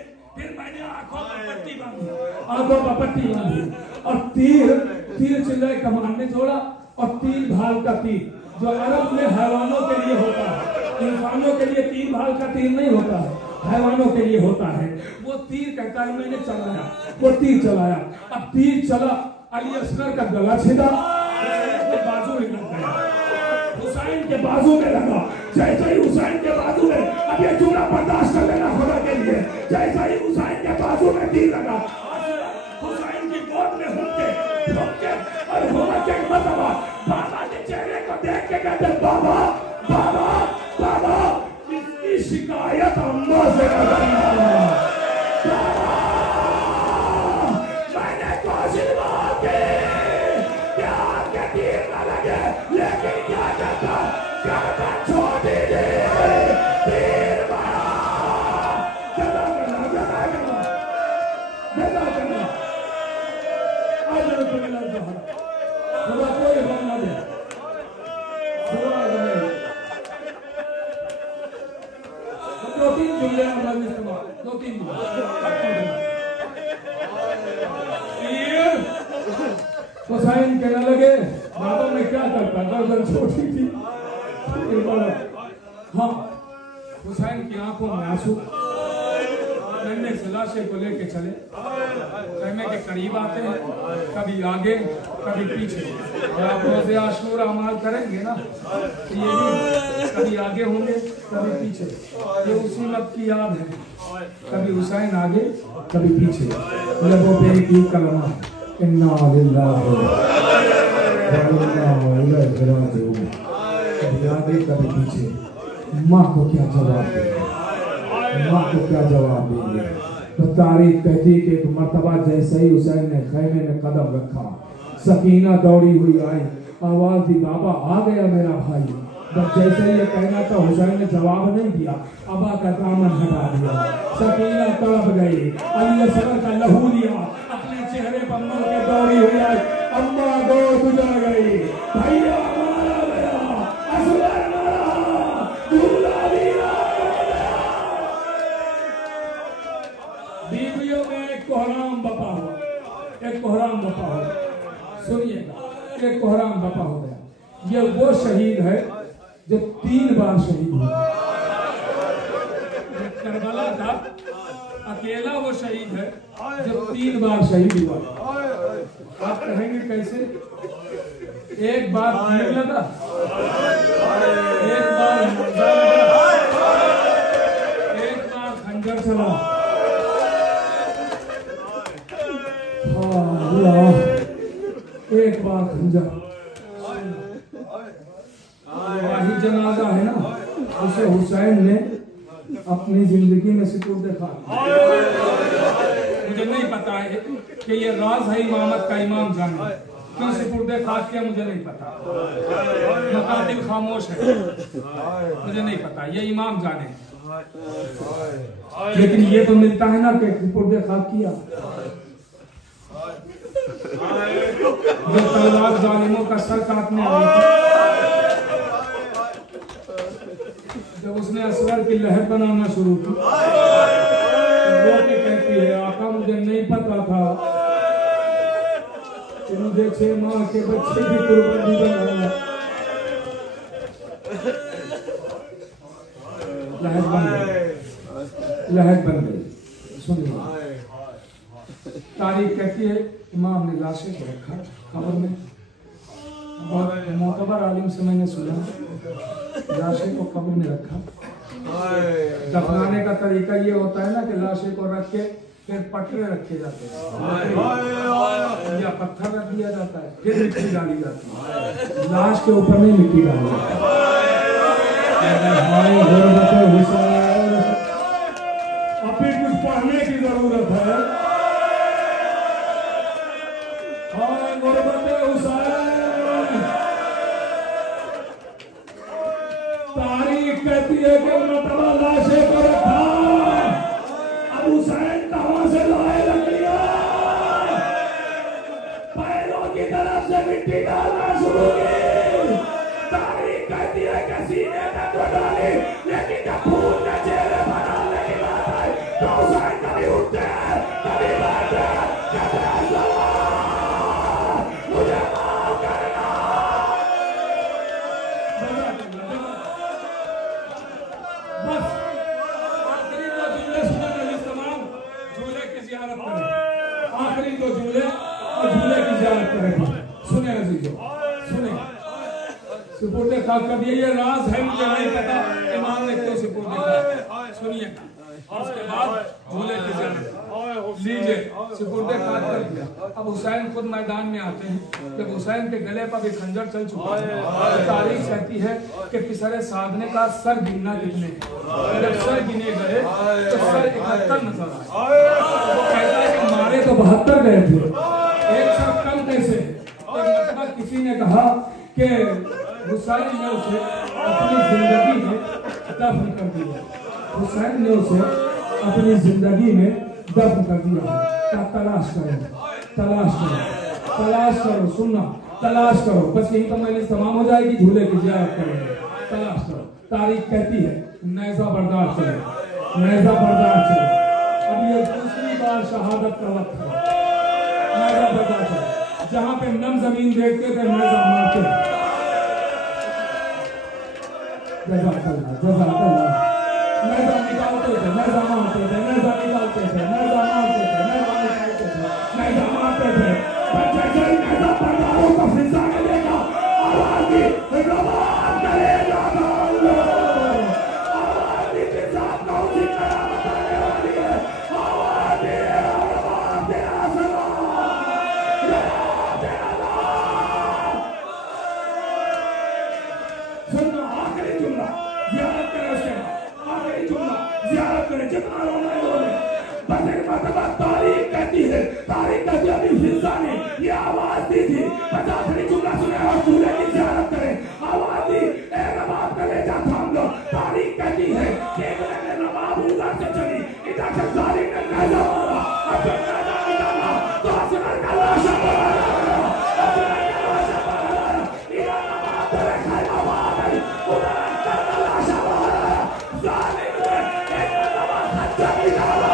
आंखों पर पट्टी बांधी और तीर चिल्लाए कमान में जोड़ा और 3 भाल का तीर, जो अरब में हैवानों के लिए होता है, इंसानों के लिए 3 भाल का तीर नहीं होता है, हैवानों के लिए होता है। वो तीर कहता है मैंने चलाया, वो तीर चलाया। अब तीर चला, अली असगर का गला छिदा, बाजू में लग गया, हुसैन के बाजू में लगा। जैसे ही हुसैन के बाजू में, अब ये चूड़ा बर्दाश्त कर लेना खुदा के लिए, जैसे ही हुसैन के बाजू में तीर लगा, हुसैन की गोद में हुक्के और हुआ के मतबा बाबा के चेहरे को देख के कहते बाबा बाबा बाबा, इसकी शिकायत अम्मा से करना। मैंने कोशिश की कि आपके तीर न लगे, लेकिन क्या करता गर्दन छोटी थी, तीर मारा। जदा करना आज तो मिला जहरा खुदा कोई गम ना दे, दो तीन जुमले अमल में इस्तेमाल, 2-3 हुसैन कहने लगे बाबा मैं क्या करता, गर्दन छोटी थी। हाँ, हुसैन की आंखों में आंसू, नन्हे से लाशे को लेके चले, खैमे के करीब आते हैं, कभी आगे कभी पीछे। आप रोज़े आशूरा अमाल करेंगे ना, तो ये भी कभी आगे होंगे कभी पीछे। ये उसी वक्त की याद है, कभी हुसैन आगे कभी पीछे। लबों पे एक ही कलमा, इन्ना लिल्लाहि व इन्ना इलैहि राजिऊन। कभी आगे कभी पीछे। माँ को क्या जवाब देंगे, माँ को क्या जवाब देंगे। तो तारीख कहती कि एक मर्तबा जैसे ही हुसैन ने खैमे में कदम रखा, सकीना दौड़ी हुई आई, आवाज दी, बाबा आ गया मेरा भाई। जब जैसे ही ये कहना था, हुसैन ने जवाब नहीं दिया, अबा का दामन हटा दिया। सकीना तड़प गई, अली असगर का लहू लिया, अपने चेहरे पर मर के दौड़ी हुई आई, अम्मा दो गुजर गई, भैया मारा गया, असगर मारा, दूल्हा दिया। बीवियों में एक कोहराम बपा हुआ, एक कोहराम बपा हुआ। सुनिएगा, एक कोहराम बपा हो गया। ये वो शहीद है जो 3 बार शहीद हुआ। करबला का अकेला वो शहीद है जो 3 बार शहीद हुआ। आप कहेंगे कैसे? एक बार तीर लगा, एक बार मुर्दा लगा, एक बार खंजर चला। एक बार खंजर। वाही जनाजा है ना, उसे हुसैन ने अपनी जिंदगी में सिपुर्द खा। मुझे नहीं पता है कि ये राज है इमामत का, इमाम जाने क्यों सिपुर्द खाक किया मुझे नहीं पता। मुकातिल खामोश है, मुझे नहीं पता, ये इमाम जाने। लेकिन ये तो मिलता है ना कि सिपुर्द खाक किया। जो तलवार जालिमों का सर काटने आई थी, जब उसने असगर की लहर बनाना शुरू की, वो क्या कहती है, आका मुझे नहीं पता था कि मुझे 6 माह के बच्चे की कुर्बानी बनाना। लहर बन गई, लहर बन गई। सुनिए, तारीख कहती है इमाम ने लाशें को रखा कब्र में, और मोतबर आलिम से मैंने सुना लाशें को कब्र में रखा। दफनाने का तरीका ये होता है ना कि लाशें को रख के फिर पटरे रखे जाते हैं या पत्थर रख दिया जाता है, फिर मिट्टी डाली जाती है। लाश के ऊपर नहीं मिट्टी डाली जाती। अभी कुछ पढ़ने की जरूरत है। तारीख कहती है कि मर्तबा लाशे को रखा, अब हुसैन कहां से लाए लकड़ियां, पैरों की तरफ से मिट्टी डालना शुरू की। तारीख कहती है कि सीने तक तो डाली, लेकिन जब खून के चेहरे पर डालने की बात आई तो हुसैन कभी उठते हैं कभी बैठते हैं, कहते हैं मुझे माफ करना। बस आखिरी 2 जुमले सुनने तमाम झूले की ज़ियारत करें। आखिरी 2 जुमले और झूले की ज़ियारत करें। सुने अजीजों, सुने। सिपुर्द खाक का ये राज है, मुझे नहीं पता इमाम ने क्यों सिपुर्द खाक। सुनिए, उसके बाद झूले की ज़ियारत लीजिए, सिपुर्द खाक कर दिया। अब हुसैन खुद मैदान में आते हैं। जब हुसैन के गले पर भी खंजर चल चुका है, तो तारीख कहती है कि पिसरे साधने का सर गिनना कितने, जब सर गिने गए तो सर 71 नजर आए। वो कहता है कि मारे तो 72 गए थे, एक सर कम कैसे। तो किसी ने कहा कि हुसैन ने उसे अपनी जिंदगी में दफन कर दिया, हुसैन ने उसे अपनी जिंदगी में दफन कर दिया। तलाश करो, तलाश करो, तलाश करो, सुनना, तलाश करो। बस यही तो मैंने तमाम हो जाएगी, झूले की ज़ियारत करेंगे। तलाश करो। तारीख कहती है नेज़ा बर्दाश्त चले, नेज़ा बर्दाश्त चले। अब ये दूसरी बार शहादत का वक्त है। नेज़ा बर्दाश्त चले, जहाँ पे नम जमीन देखते थे नेज़ा मारते। जज़ाकल्लाह, जज़ाकल्लाह। नेज़ा निकालते थे, नेज़ा मारते थे, नेज़ा निकालते थे, नेज़ा इन्होंने, जितना रोना इन्होंने। बस एक मरतबा तारीख कहती है, तारीख कहती है अभी फिजा ने ये आवाज दी थी, 50 जुमला सुने और चूल्हे की ज़ियारत करें। आवाज दी, ए रबाब कलेजा थाम लो। तारीख कहती है कि इन्होंने रबाब उधर से चली, इधर से जालिम ने नैज़ा मारा, अब जब नैज़ा निकाला तो असगर का लाशा पड़ा, असगर का लाशा पड़ा, इधर रबाब तेरे खैमाबाद है, उधर असगर का लाशा पड़ा। जालिम ने एक रबाब खच्चर निकाला,